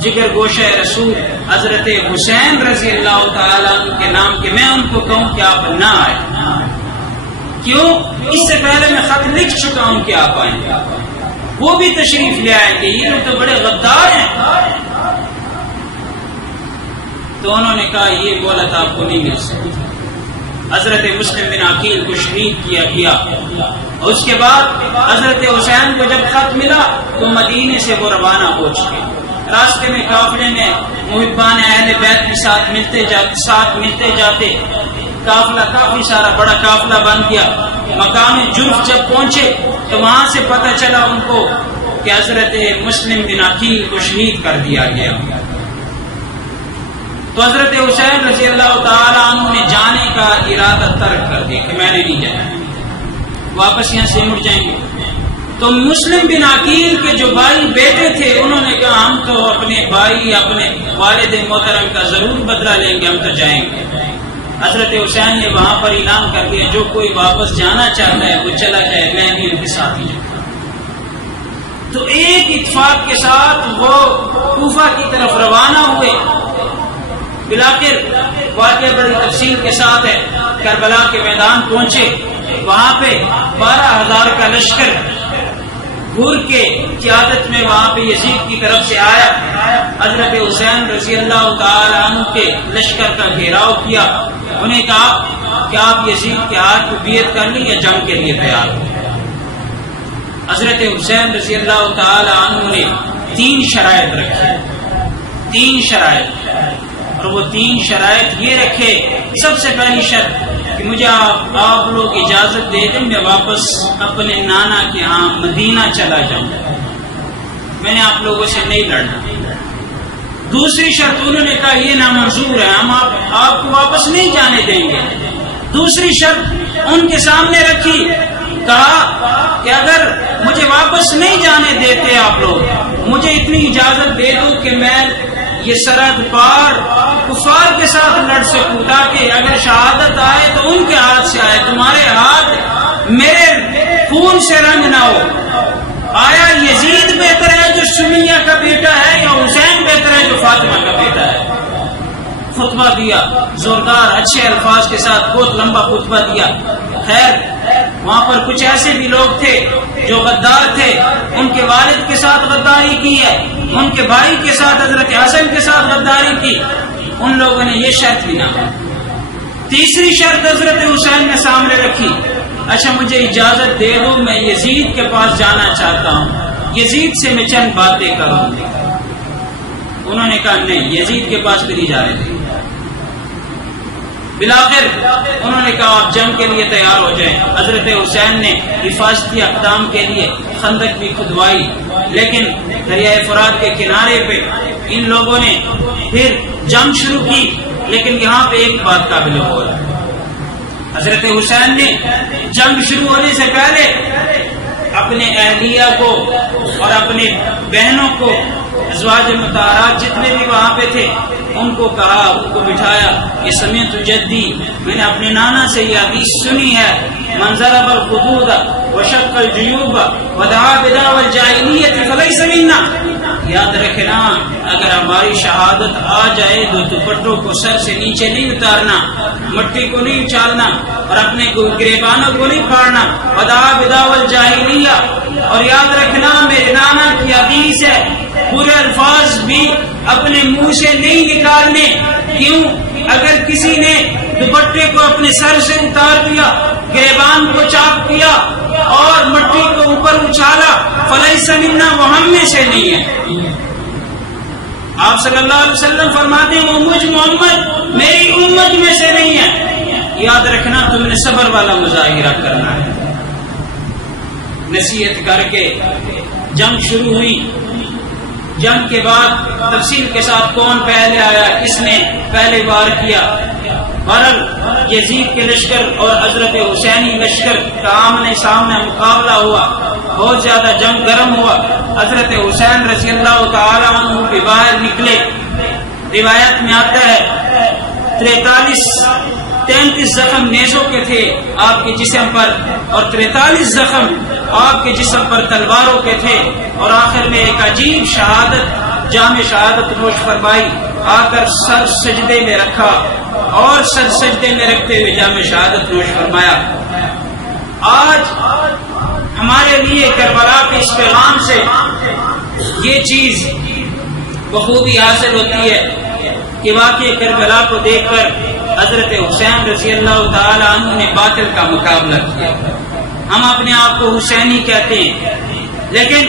جگر گوشہ رسول حضرت حسین رضی اللہ تعالیٰ عنہ کے نام کے، میں ان کو کہوں کہ آپ نہ آئے۔ کیوں؟ اس سے پہلے میں خط لکھ چکا ہوں کہ آپ آئیں، وہ بھی تشریف لے آئیں گے، یہ لوگ تو بڑے غدار ہیں۔ تو انہوں نے کہا یہ بولت آپ کو نہیں مل سکتی۔ حضرت مسلم بن عقیل کو شہید کیا گیا. اور اس کے بعد حضرت حسین کو جب خط ملا تو مدینے سے وہ روانہ ہو چکے. راستے میں قافلے میں محبان اہل بیت کے ساتھ ملتے جاتے. قافلہ کافی سارا بڑا قافلہ بن گیا. مقام جرف جب پہنچے تو وہاں سے پتہ چلا ان کو کہ حضرت مسلم بن عقیل کو شہید کر دیا گیا. تو حضرت حسین رضی اللہ تعالی عنہ نے جانے کا ارادہ ترک کر دیا کہ میں نے نہیں جانا, واپس یہاں سے مڑ جائیں گے. تو مسلم بن عقیل کے جو بھائی بیٹے تھے انہوں نے کہا ہم تو اپنے بھائی اپنے والد محترم کا ضرور بدلہ لیں گے, ہم تو جائیں گے. حضرت حسین نے وہاں پر اعلان کر دیا جو کوئی واپس جانا چاہتا ہے وہ چلا جائے, میں بھی ان کے ساتھ ہی جاؤں. تو ایک اتفاق کے ساتھ وہ کوفہ کی طرف روانہ ہوئے. بلاخر واقعہ بڑی تفصیل کے ساتھ ہے. کربلا کے میدان پہنچے, وہاں پہ 12,000 کا لشکر گھر کے قیادت میں وہاں پہ یزید کی طرف سے آیا. حضرت حسین رضی اللہ تعالی عنہ کے لشکر کا گھیراؤ کیا. انہیں کہا کہ آپ یزید کے ہاتھ کو بیعت کر لیں یا جنگ کے لیے تیار ہو. حضرت حسین رضی اللہ تعالی عنہ نے 3 شرائط رکھی. 3 شرائط, اور وہ 3 شرائط یہ رکھے. سب سے پہلی شرط کہ مجھے آپ لوگ اجازت دے دیں میں واپس اپنے نانا کے ہاں مدینہ چلا جاؤں, میں نے آپ لوگوں سے نہیں لڑنا. دوسری شرط انہوں نے کہا یہ نامنظور ہے, ہم آپ کو واپس نہیں جانے دیں گے. دوسری شرط ان کے سامنے رکھی, کہا کہ اگر مجھے واپس نہیں جانے دیتے آپ لوگ, مجھے اتنی اجازت دے دو کہ میں یہ سرحد پار کفار کے ساتھ لڑ سکوں, تاکہ اگر شہادت آئے تو ان کے ہاتھ سے آئے, تمہارے ہاتھ میرے خون سے رنگ نہ ہو. آیا یزید بہتر ہے جو سمیہ کا بیٹا ہے یا حسین بہتر ہے جو فاطمہ کا بیٹا ہے؟ خطبہ دیا زوردار اچھے الفاظ کے ساتھ, بہت لمبا خطبہ دیا. خیر وہاں پر کچھ ایسے بھی لوگ تھے جو غدار تھے, ان کے والد کے ساتھ غداری کی ہے, ان کے بھائی کے ساتھ حضرت حسن کے ساتھ غداری کی. ان لوگوں نے یہ شرط بھی نہ. تیسری شرط حضرت حسین نے سامنے رکھی, اچھا مجھے اجازت دے دو میں یزید کے پاس جانا چاہتا ہوں, یزید سے میں چند باتیں کروں. انہوں نے کہا نہیں, یزید کے پاس بھی نہیں جا رہے تھے. بلاخر انہوں نے کہا آپ جنگ کے لیے تیار ہو جائیں. حضرت حسین نے حفاظتی اقدام کے لیے خندق بھی کھدوائی, لیکن دریائے فرات کے کنارے پہ ان لوگوں نے پھر جنگ شروع کی. لیکن یہاں پہ ایک بات قابل غور ہے, حضرت حسین نے جنگ شروع ہونے سے پہلے اپنے اہلیہ کو اور اپنے بہنوں کو, ازواج مطہرات جتنے بھی وہاں پہ تھے, ان کو کہا, ان کو بٹھایا کہ سمعت جدی, میں نے اپنے نانا سے یہ حدیث سنی ہے, منظر بالخدود وشق الجیوب ودعا بدعوى الجاہلیت فلیس منا. یاد رکھنا اگر ہماری شہادت آ جائے تو دوپٹوں کو سر سے نیچے نہیں اتارنا, مٹی کو نہیں اچھالنا اور اپنے گریبانوں کو نہیں پھاڑنا. ودعا بدعوى الجاہلیہ, اور یاد رکھنا میرے نانا کی حدیث ہے, پورے الفاظ بھی اپنے منہ سے نہیں نکالنے. کیوں؟ اگر کسی نے دوپٹے کو اپنے سر سے اتار دیا, گریبان کو چاک کیا اور مٹی کو اوپر اچھالا, فلیس منا, وہ ہم میں سے نہیں ہے. آپ صلی اللہ علیہ وسلم فرماتے ہیں وہ مجھ محمد میری امت میں سے نہیں ہے. یاد رکھنا تم نے صبر والا مظاہرہ کرنا ہے. نصیحت کر کے جنگ شروع ہوئی. جنگ کے بعد تفصیل کے ساتھ کون پہلے آیا, کس نے پہلے وار کیا. بہرحال یزید کے لشکر اور حضرت حسینی لشکر کا آمنے سامنے مقابلہ ہوا, بہت زیادہ جنگ گرم ہوا. حضرت حسین رضی اللہ تعالی عنہ کے باہر نکلے. روایت میں آتا ہے 33 زخم نیزوں کے تھے آپ کے جسم پر, اور 43 زخم آپ کے جسم پر تلواروں کے تھے. اور آخر میں ایک عجیب شہادت, جام شہادت نوش فرمائی, آ کر سر سجدے میں رکھا اور سر سجدے میں رکھتے ہوئے جام شہادت نوش فرمایا. آج ہمارے لیے کربلا کے اس پیغام سے یہ چیز بخوبی حاصل ہوتی ہے کہ واقعی کربلا کو دیکھ کر حضرت حسین رضی اللہ تعالی عنہ نے باطل کا مقابلہ کیا. ہم اپنے آپ کو حسینی کہتے ہیں، لیکن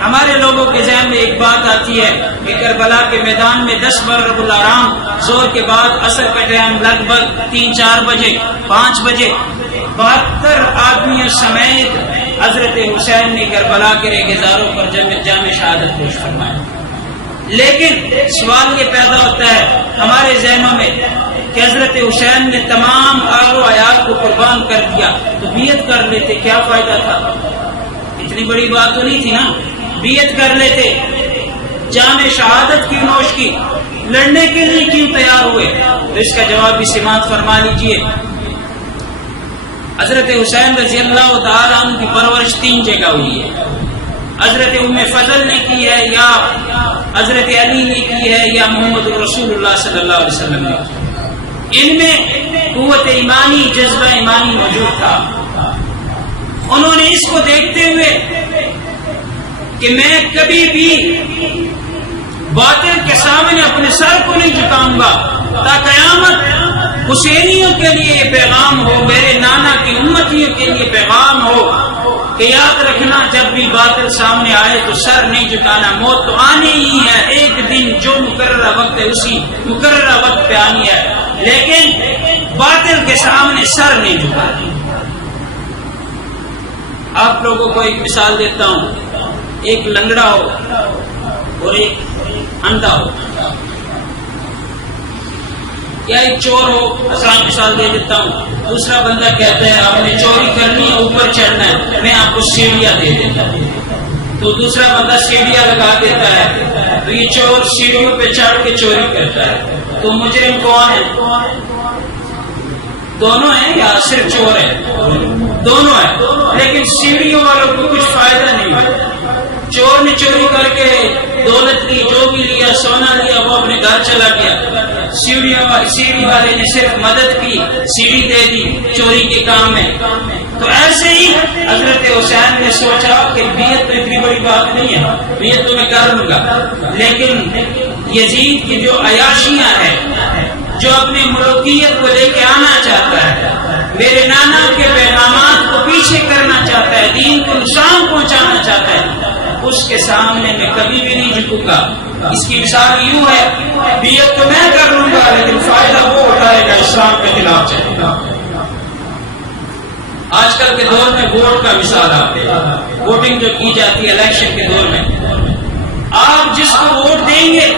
ہمارے لوگوں کے ذہن میں ایک بات آتی ہے کہ کربلا کے میدان میں 10 مغرب الحرام زور کے بعد عصر کا ٹائم لگ بھگ 3-4 بجے 5 بجے 72 آدمیوں سمیت حضرت حسین نے کربلا کے ریگزاروں پر جام شہادت پیش فرمایا. لیکن سوال یہ پیدا ہوتا ہے ہمارے ذہنوں میں کہ حضرت حسین نے تمام آب و حیات کو قربان کر دیا تو بیعت کر لیتے، کیا فائدہ تھا؟ اتنی بڑی بات تو نہیں تھی نا. بیعت کر لیتے، جام شہادت کی نوش کی، لڑنے کے لیے کیوں تیار ہوئے؟ تو اس کا جواب بھی سماعت فرما لیجئے. حضرت حسین رضی اللہ تعالیٰ عنہ کی پرورش 3 جگہ ہوئی ہے. حضرت ام فضل نے کی ہے، یا حضرت علی نے کی ہے، یا محمد رسول اللہ صلی اللہ علیہ وسلم نے کی. ان میں قوت ایمانی، جذبہ ایمانی موجود تھا. انہوں نے اس کو دیکھتے ہوئے کہ میں کبھی بھی باطل کے سامنے اپنے سر کو نہیں جھکاؤں گا، تا قیامت حسینیوں کے لیے یہ پیغام ہو، میرے نانا کی امتیوں کے لیے پیغام ہو کہ یاد رکھنا جب بھی باطل سامنے آئے تو سر نہیں جھکانا. موت تو آنی ہی ہے، ایک دن جو مقررہ وقت ہے اسی مقررہ وقت پہ آنی ہے، لیکن باطل کے سامنے سر نہیں جھکانا. آپ لوگوں کو ایک مثال دیتا ہوں. ایک لنگڑا ہو اور ایک اندھا ہو، یا ایک چور ہو. آسان مثال دے دیتا ہوں. دوسرا بندہ کہتا ہے آپ نے چوری کرنی ہے، اوپر چڑھنا ہے، میں آپ کو سیڑھیاں دے دیتا ہوں. تو دوسرا بندہ سیڑھیاں لگا دیتا ہے، تو یہ چور سیڑھیوں پہ چڑھ کے چوری کرتا ہے. تو مجرم کون ہے؟ دونوں ہیں یا صرف چور ہے؟ دونوں ہیں. لیکن سیڑھیوں والوں کو کچھ فائدہ نہیں ہوا. چور نے چوری کر کے دولت لی، جو بھی لیا، سونا لیا، وہ اپنے گھر چلا گیا. سیڑھی والے نے صرف مدد کی، سیڑھی دے دی چوری کے کام میں. تو ایسے ہی حضرت حسین نے سوچا کہ بیعت تو اتنی بڑی بات نہیں ہے، بیعت تو میں کر لوں گا، لیکن یزید کی جو عیاشیاں ہیں، جو اپنے ملوکیت کو لے کے آنا چاہتا ہے، میرے نانا کے پیغامات کو پیچھے کرنا چاہتا ہے، دین کو نقصان پہنچانا چاہتا ہے، اس کے سامنے میں کبھی بھی نہیں جھکوں گا. اس کی مثال یوں ہے، بیعت تو میں کر لوں گا لیکن فائدہ وہ اٹھائے گا، اسلام کے خلاف چلے گا. آج کل کے دور میں ووٹ کا مثال آتے ہیں، ووٹنگ جو کی جاتی ہے الیکشن کے دور میں، آپ جس کو ووٹ دیں گے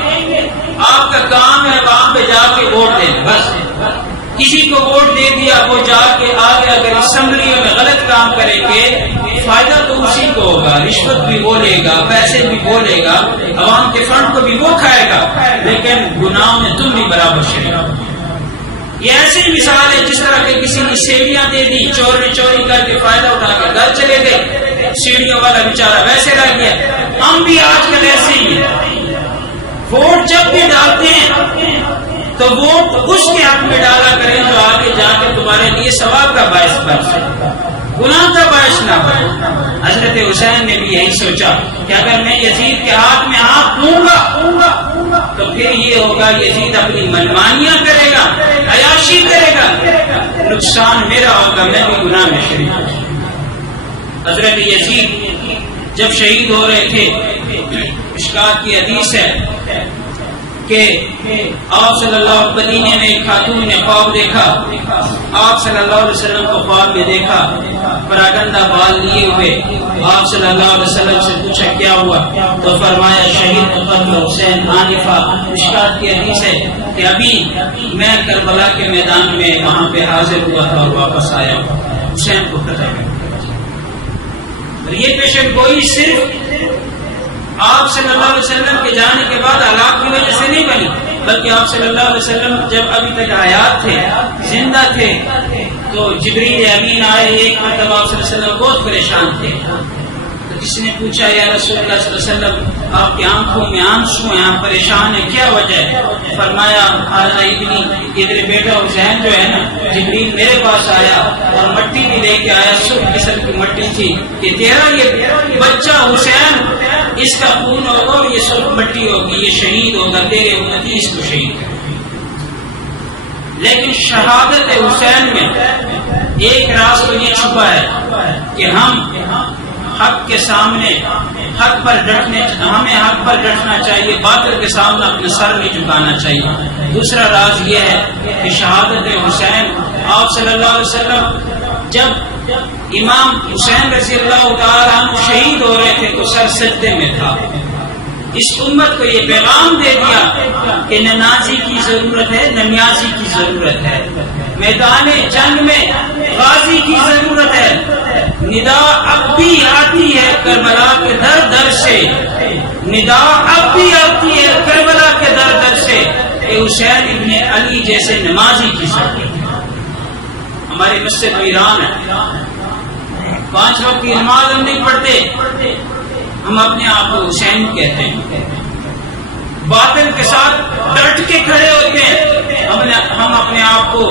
آپ کا کام ہے وہاں پہ جا کے ووٹ دیں. بس کسی کو ووٹ دے دیا، وہ جا کے آگے اگر اسمبلیوں میں غلط کام کریں گے فائدہ تو اسی کو ہوگا، رشوت بھی وہ لے گا، پیسے بھی وہ لے گا، عوام کے فنڈ کو بھی وہ کھائے گا، لیکن گناہوں میں تم بھی برابر شریک. یہ ایسی مثال ہے جس طرح کہ کسی نے سیڑھیاں دے دی، چور نے چوری کر کے فائدہ اٹھا کے گھر چلے گئے، سیڑھیوں والا بیچارہ ویسے رہ گیا. ہم بھی آج کل ایسے ہی ہیں. ووٹ جب بھی ڈالتے ہیں تو ووٹ اس کے حق میں ڈالا کریں جو آگے جا کے تمہارے لیے ثواب کا باعث بن سکے، گناہ کا باعث نہ بنے. حضرت حسین نے بھی یہی سوچا کہ اگر میں یزید کے ہاتھ میں ہاتھ دوں گا تو پھر یہ ہوگا یزید اپنی منمانیاں کرے گا، عیاشی کرے گا، نقصان میرا ہوگا، میں بھی گناہ میں شریک ہوں. حضرت یزید جب شہید ہو رہے تھے، مشکات کی حدیث ہے کہ آپ صلی اللہ علیہ وسلم مدینے میں ایک خاتون نے خواب دیکھا. آپ صلی اللہ علیہ وسلم کو خواب میں دیکھا پراگندہ بال لیے ہوئے. آپ صلی اللہ علیہ وسلم سے پوچھا کیا ہوا، تو فرمایا شہید قتل حسین آنفا. مشکات کی حدیث ہے کہ ابھی میں کربلا کے میدان میں وہاں پہ حاضر ہوا تھا اور واپس آیا حسین کو قتل کر. یہ پیشن گوئی صرف آپ صلی اللہ علیہ وسلم کے جانے کے بعد حالات کی وجہ سے نہیں بنی، بلکہ آپ صلی اللہ علیہ وسلم جب ابھی تک حیات تھے، زندہ تھے، تو جبریل امین آئے. ایک مرتبہ آپ صلی اللہ علیہ وسلم بہت پریشان تھے. تو کسی نے پوچھا یا رسول اللہ صلی اللہ علیہ وسلم آپ کی آنکھوں میں آنسو ہیں، آپ پریشان ہیں، کیا وجہ ہے؟ فرمایا ادھر بیٹا حسین جو ہے نا، جبریل میرے پاس آیا اور مٹی بھی لے کے آیا، سرخ قسم کی مٹی تھی کہ تیرا یہ بچہ حسین اس کا خون ہوگا اور یہ سرخ مٹی ہوگی، یہ شہید ہوگا، تیرے امتی اس کو شہید کریں. لیکن شہادت حسین میں ایک راز تو یہ چھپا ہے کہ ہم حق کے سامنے ہمیں حق پر ڈٹنا چاہیے، باطل کے سامنے اپنا سر نہیں جھکانا چاہیے۔ دوسرا راز یہ ہے کہ شہادت حسین، آپ صلی اللہ علیہ وسلم جب امام حسین رضی اللہ تعالیٰ عنہ شہید ہو رہے تھے تو سر سجدے میں تھا۔ اس امت کو یہ پیغام دے دیا کہ نہ نازی کی ضرورت ہے نہ نیازی کی ضرورت ہے، میدان جنگ میں غازی کی ضرورت ہے۔ ندا اب بھی آتی ہے کربلا کے در در سے، ندا اب بھی آتی ہے کربلا کے در در سے کہ حسین ابن علی جیسے نمازی کی ضرورت ہے۔ ہماری مسجد ویران ہے، 5 وقت کی نماز ہم نہیں پڑھتے، ہم اپنے آپ کو حسین کہتے ہیں، باطل کے ساتھ ڈٹ کے کھڑے ہوتے ہیں، ہم اپنے آپ کو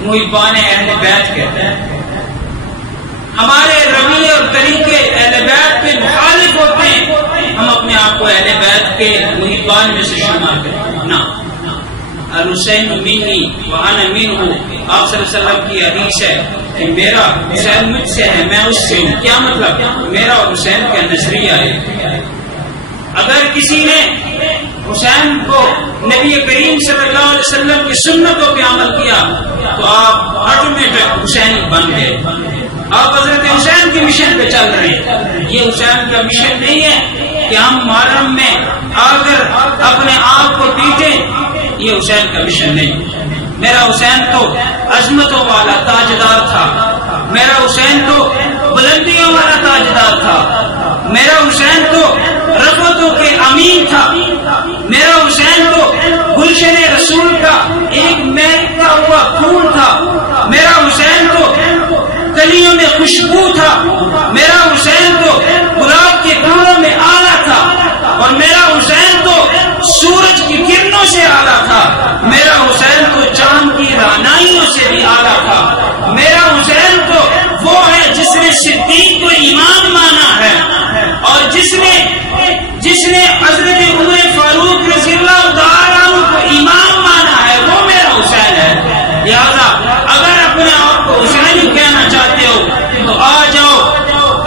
محبان اہل بیت کہتے ہیں، ہمارے رویے اور طریقے اہل بیت کے مخالف ہوتے ہیں، ہم اپنے آپ کو اہل بیت کے محبان میں سے شمار کرتے ہیں۔ نہ، الحسین منی وانا منہ، آپ صلی اللہ علیہ وسلم کی حدیث ہے کہ میرا حسین مجھ سے ہے میں اس سے ہوں۔ کیا مطلب؟ میرا اور حسین کا نظریہ ہے۔ اگر کسی نے حسین کو نبی کریم صلی اللہ علیہ وسلم کی سنتوں پہ عمل کیا تو آپ آٹومیٹک حسین بن گئے، آپ حضرت حسین کے مشن پہ چل رہے ہیں۔ یہ حسین کا مشن نہیں ہے کہ ہم محرم میں آ کر اپنے آپ کو پیٹیں، یہ حسین کا مشن نہیں۔ میرا حسین تو عظمتوں والا تاجدار تھا، میرا حسین تو بلندیوں والا تاجدار تھا، میرا حسین تو رفعتوں کے امین تھا، میرا حسین تو گلشن رسول کا ایک مہکتا ہوا پھول تھا، میرا حسین تو کلیوں میں خوشبو تھا، میرا حسین تو گلاب کے پھولوں میں آلہ تھا، اور میرا حسین تو سورج کی کرنوں سے آلہ تھا، میرا حسین تو چاند کی رعنائیوں سے بھی آلہ تھا، میرا حسین تو وہ ہے جس نے صدیق کو ایمان مانا ہے، اور جس نے حضرت عمر فاروق رضی اللہ تعالیٰ عنہ کو ایمان مانا ہے، وہ میرا حسین ہے۔ لہذا اگر اپنے آپ کو حسینی کہنا چاہتے ہو تو آ جاؤ،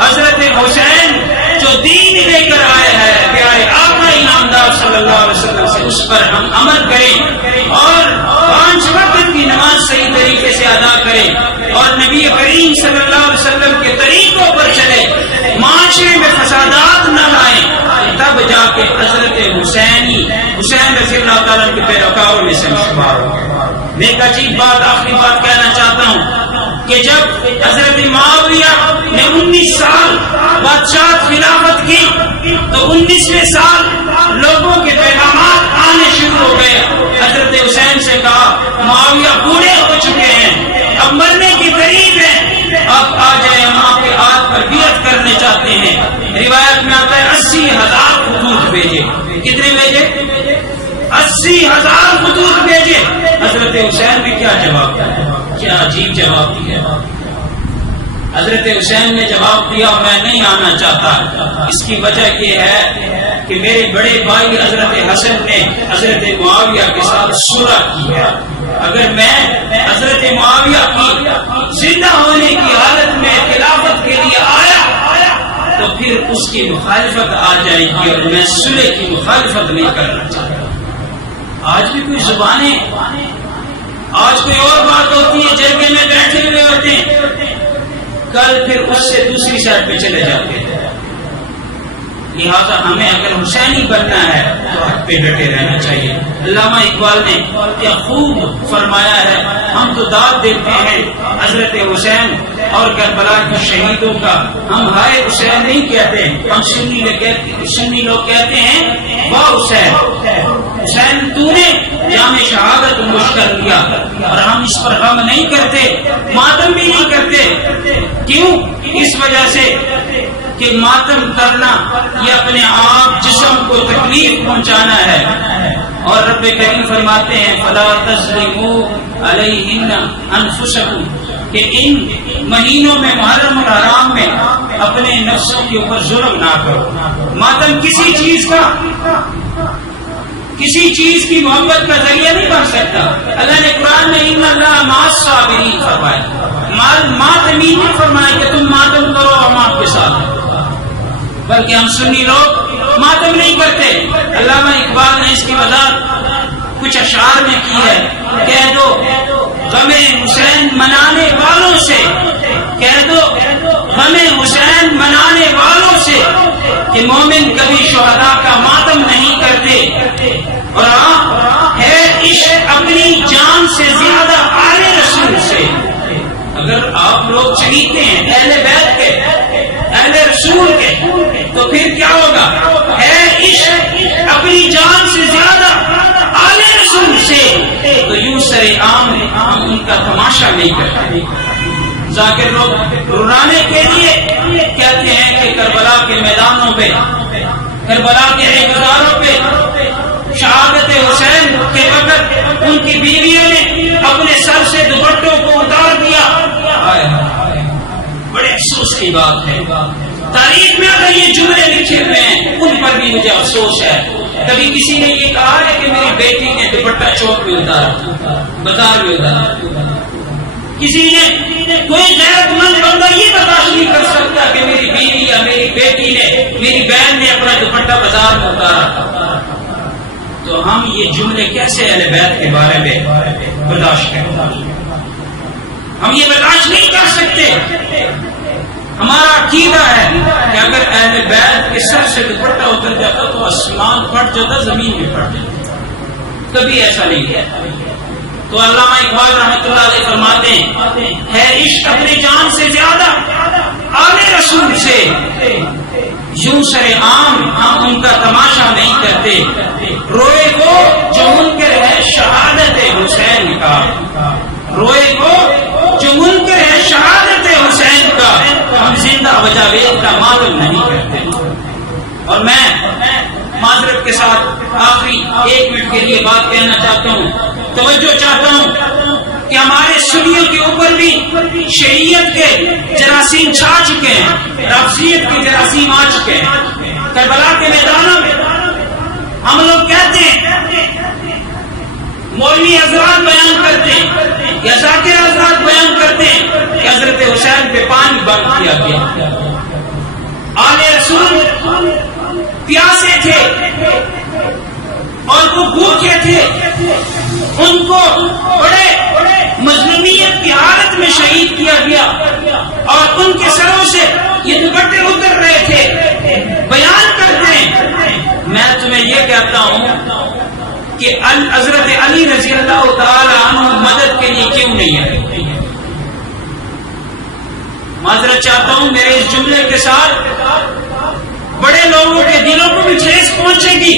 حضرت حسین جو دین لے کر آئے ہیں پیارے آقا انعامدار صلی اللہ علیہ وسلم سے، اس پر ہم عمل کریں اور 5 وقت کی نماز صحیح طریقے سے ادا کریں اور نبی کریم صلی اللہ علیہ وسلم کے طریقوں پر چلے، معاشرے میں فسادات نہ لائیں، تب جا کے حضرت حسین رضی اللہ تعالیٰ کے پیروکاروں میں سے شمار ہو۔ میں ایک عجیب بات، آخری بات کہنا چاہتا ہوں کہ جب حضرت معاویہ نے 19 سال بادشاہ خلافت کی تو 19ویں سال لوگوں کے پیغامات آنے شروع ہو گئے۔ حضرت حسین سے کہا معاویہ بوڑھے ہو چکے ہیں، اب مرنے کی قریب ہیں، اب آ جائے، ہم آپ کے ہاتھ پر بیعت کرنے چاہتے ہیں۔ روایت میں آتا ہے 80,000 خطوط بھیجے۔ کتنے بھیجے؟ 80,000 خطوط بھیجے۔ حضرت حسین نے کیا جواب دیا؟ کیا عجیب جواب دیا۔ حضرت حسین نے جواب دیا میں نہیں آنا چاہتا، اس کی وجہ یہ ہے کہ میرے بڑے بھائی حضرت حسن نے حضرت معاویہ کے ساتھ صلح کی ہے، اگر میں حضرت معاویہ کی زندہ ہونے کی حالت میں خلافت کے لیے آیا تو پھر اس کی مخالفت آ جائے گی اور میں صلح کی مخالفت نہیں کرنا چاہتا۔ آج بھی کوئی زبانیں، آج کوئی اور بات ہوتی ہے، جرگے میں بیٹھے ہوئے ہوتے ہیں، کل پھر اس سے دوسری سائڈ پہ چلے جاتے ہیں۔ لہٰذا ہمیں اگر حسینی بننا ہے تو حق پہ ڈٹے رہنا چاہیے۔ علامہ اقبال نے کیا خوب فرمایا ہے، ہم تو داد دیتے ہیں حضرت حسین اور کربلا کے شہیدوں کا، ہم ہائے حسین نہیں کہتے، ہم سنی لوگ کہتے ہیں واہ حسین، حسین تو نے جام شہادت نوش کر لیا، اور ہم اس پر غم نہیں کرتے، ماتم بھی نہیں کرتے۔ کیوں؟ اس وجہ سے کہ ماتم کرنا یہ اپنے آپ جسم کو تکلیف پہنچانا ہے، اور رب کریم فرماتے ہیں فلا تظلموا علیہن انفسکم، کہ ان مہینوں میں محرم اور حرام میں اپنے نفسوں کے اوپر ظلم نہ کرو۔ ماتم کسی چیز کی محبت کا ذریعہ نہیں بن سکتا۔ اللہ نے فرمایا، ماتمی نہیں فرمایا کہ تم ماتم کرو ہم آپ کے ساتھ، بلکہ ہم سنی لوگ ماتم نہیں کرتے۔ علامہ اقبال نے اس کی وضاحت کچھ اشعار میں کی ہے، کہہ دو غم حسین منانے والوں سے، کہہ دو غم حسین منانے والوں سے کہ مومن کبھی شہداء کا ماتم نہیں کرتے، اور ہے عشق اپنی جان سے زیادہ آل رسول سے۔ اگر آپ لوگ چہیتے ہیں اہل بیت کے، اہل رسول کے، تو پھر کیا ہوگا؟ ہے عشق اپنی جان سے زیادہ آل رسول سے، تو یوں سر عام ہم ان کا تماشا نہیں کرتے۔ ذاکر لوگ رلانے کے لیے کہتے ہیں کہ کربلا کے میدانوں پہ، کربلا کے ہزاروں پہ شہادت حسین کے وقت ان کی بیویوں نے اپنے سر سے دوپٹوں کو اتار دیا۔ بڑے افسوس کی بات ہے، تاریخ میں اگر یہ جملے لکھے ہوئے ہیں ان پر بھی مجھے افسوس ہے۔ کبھی کسی نے یہ کہا ہے کہ میری بیٹی نے دوپٹہ چوک میں اتارا، بازار میں اتارا؟ کسی نے، کوئی غیرت مند بندہ یہ برداشت نہیں کر سکتا کہ میری بیوی یا میری بیٹی نے، میری بہن نے اپنا دوپٹہ بازار میں اتارا، تو ہم یہ جملے کیسے اہل بیت کے بارے میں برداشت کریں؟ ہم یہ برداشت نہیں کر سکتے۔ ہمارا عقیدہ ہے کہ اگر اہل بیت کے سر سے دوپٹہ اتر جاتا تو آسمان پھٹ جاتا، زمین بھی پھٹ جاتی، کبھی ایسا نہیں ہے۔ تو علامہ اقبال رحمۃ اللہ علیہ فرماتے ہیں، ہے عشق اپنی جان سے زیادہ آل رسول سے، یوں سر عام ہم ان کا تماشا نہیں کرتے، روئے کو جو منکر ہے شہادت حسین کا، روئے کو جو منکر ہے شہادت حسین کا، ہم زندہ وجاوید کا معلوم نہیں کرتے۔ اور میں معذرت کے ساتھ آخری 1 منٹ کے لیے بات کہنا چاہتا ہوں، توجہ چاہتا ہوں کہ ہمارے سنیوں کے اوپر بھی شریعت کے جراثیم چھا چکے ہیں، رافضیت کے جراثیم آ چکے ہیں۔ کربلا کے میدانوں میں ہم لوگ کہتے ہیں، مولوی حضرات بیان کرتے ہیں یا ذاکر حضرات بیان کرتے ہیں کہ حضرت حسین پہ پانی بند کیا گیا، آل رسول پیاسے تھے اور وہ بھوکے تھے، ان کو بڑے مظلومیت کی حالت میں شہید کیا گیا، اور ان کے سروں سے یہ دوپٹے اتر رہے تھے۔ بیان کرتے ہیں، میں تمہیں یہ کہتا ہوں کہ حضرت علی رضی اللہ تعالی عنہ مدد کے لیے کیوں نہیں ہے؟ معذرت چاہتا ہوں میرے اس جملے کے ساتھ بڑے لوگوں کے دلوں کو بھی ٹھیس پہنچے گی،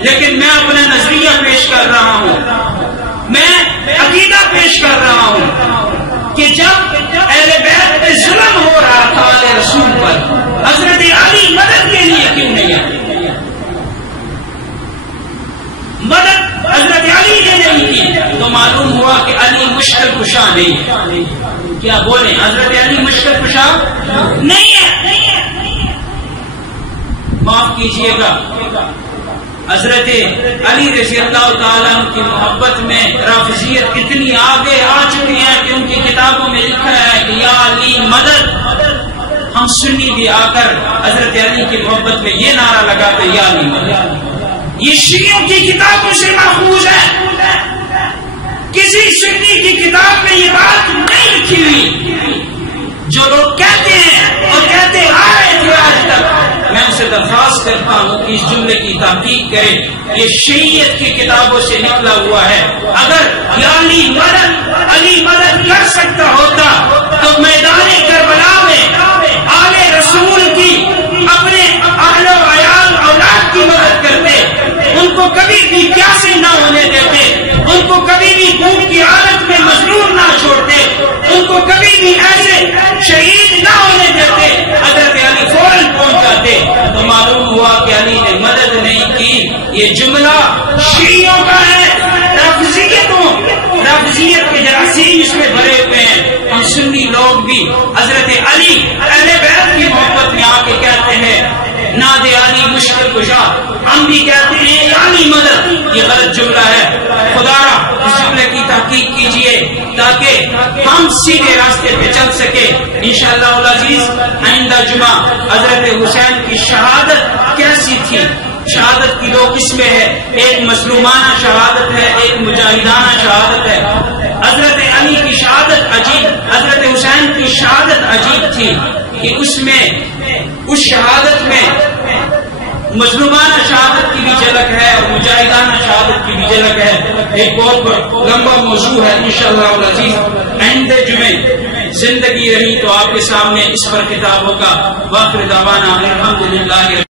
لیکن میں اپنا نظریہ پیش کر رہا ہوں، میں عقیدہ پیش کر رہا ہوں کہ جب اہل بیت پہ ظلم ہو رہا تھا علیہ رسول پر، حضرت علی مدد کے لیے کیوں نہیں آئے؟ مدد حضرت علی نے نہیں کی، تو معلوم ہوا کہ علی مشکل کشا نہیں ہے۔ کیا بولیں؟ حضرت علی مشکل کشا نہیں ہے۔ معاف کیجئے گا، حضرت علی رضی اللہ تعالیٰ عنہ کی محبت میں رافضیت اتنی آگے آ چکی ہے کہ ان کی کتابوں میں لکھا ہے کہ یا علی مدد۔ ہم سنی بھی آ کر حضرت علی کی محبت میں یہ نعرہ لگاتے یا علی مدد۔ یہ شیعوں کی کتابوں سے محفوظ ہے، کسی سنی کی کتاب میں یہ بات نہیں لکھی ہوئی۔ جو لوگ کہتے ہیں اور کہتے آ رہے تھے آج تک، میں ان سے درخواست کرتا ہوں کہ اس جملے کی تحقیق کریں، یہ شریعت کی کتابوں سے نکلا ہوا ہے۔ اگر علی مدد کر سکتا ہوتا تو میدان کربلا میں آل رسول کی اپنے اہل و عیال اولاد کی مدد کرتے، ان کو کبھی بھی پیاسے نہ ہونے دیتے، ان کو کبھی بھی بھوک کی حالت میں مظلوم نہ چھوڑتے، ان کو کبھی بھی ایسے شہید نہ ہونے دیتے، حضرت علی فوراً پہنچ جاتے۔ تو معلوم ہوا کہ علی نے مدد نہیں کی۔ یہ جملہ شیعوں کا ہے، رافضیت کے جراثیم اس میں بھرے ہوئے ہیں۔ ہم سنی لوگ بھی حضرت علی اہل بیت کی محبت میں آ کے کہتے ہیں ناد علی مشکل کشا، ہم بھی کہتے ہیں علی مدد۔ یہ غلط جملہ ہے، خدا را اس جملے کی تحقیق کیجئے تاکہ ہم سیدھے راستے پہ چل سکے انشاءاللہ العزیز۔ آئندہ جمعہ حضرت حسین کی شہادت کیسی تھی؟ شہادت کی دو قسمیں ہیں، ایک مظلومانہ شہادت ہے، ایک مجاہدانہ شہادت ہے۔ حضرت علی کی شہادت عجیب، حضرت حسین کی شہادت عجیب تھی کہ اس شہادت میں مظلومانہ شہادت کی بھی جھلک ہے اور مجاہدانہ شہادت کی بھی جھلک ہے۔ ایک بہت لمبا موضوع ہے انشاءاللہ العزیز۔ آئندہ جمعے زندگی رہی تو آپ کے سامنے اس پر خطاب ہوگا۔ وآخر دعوانا الحمدللہ۔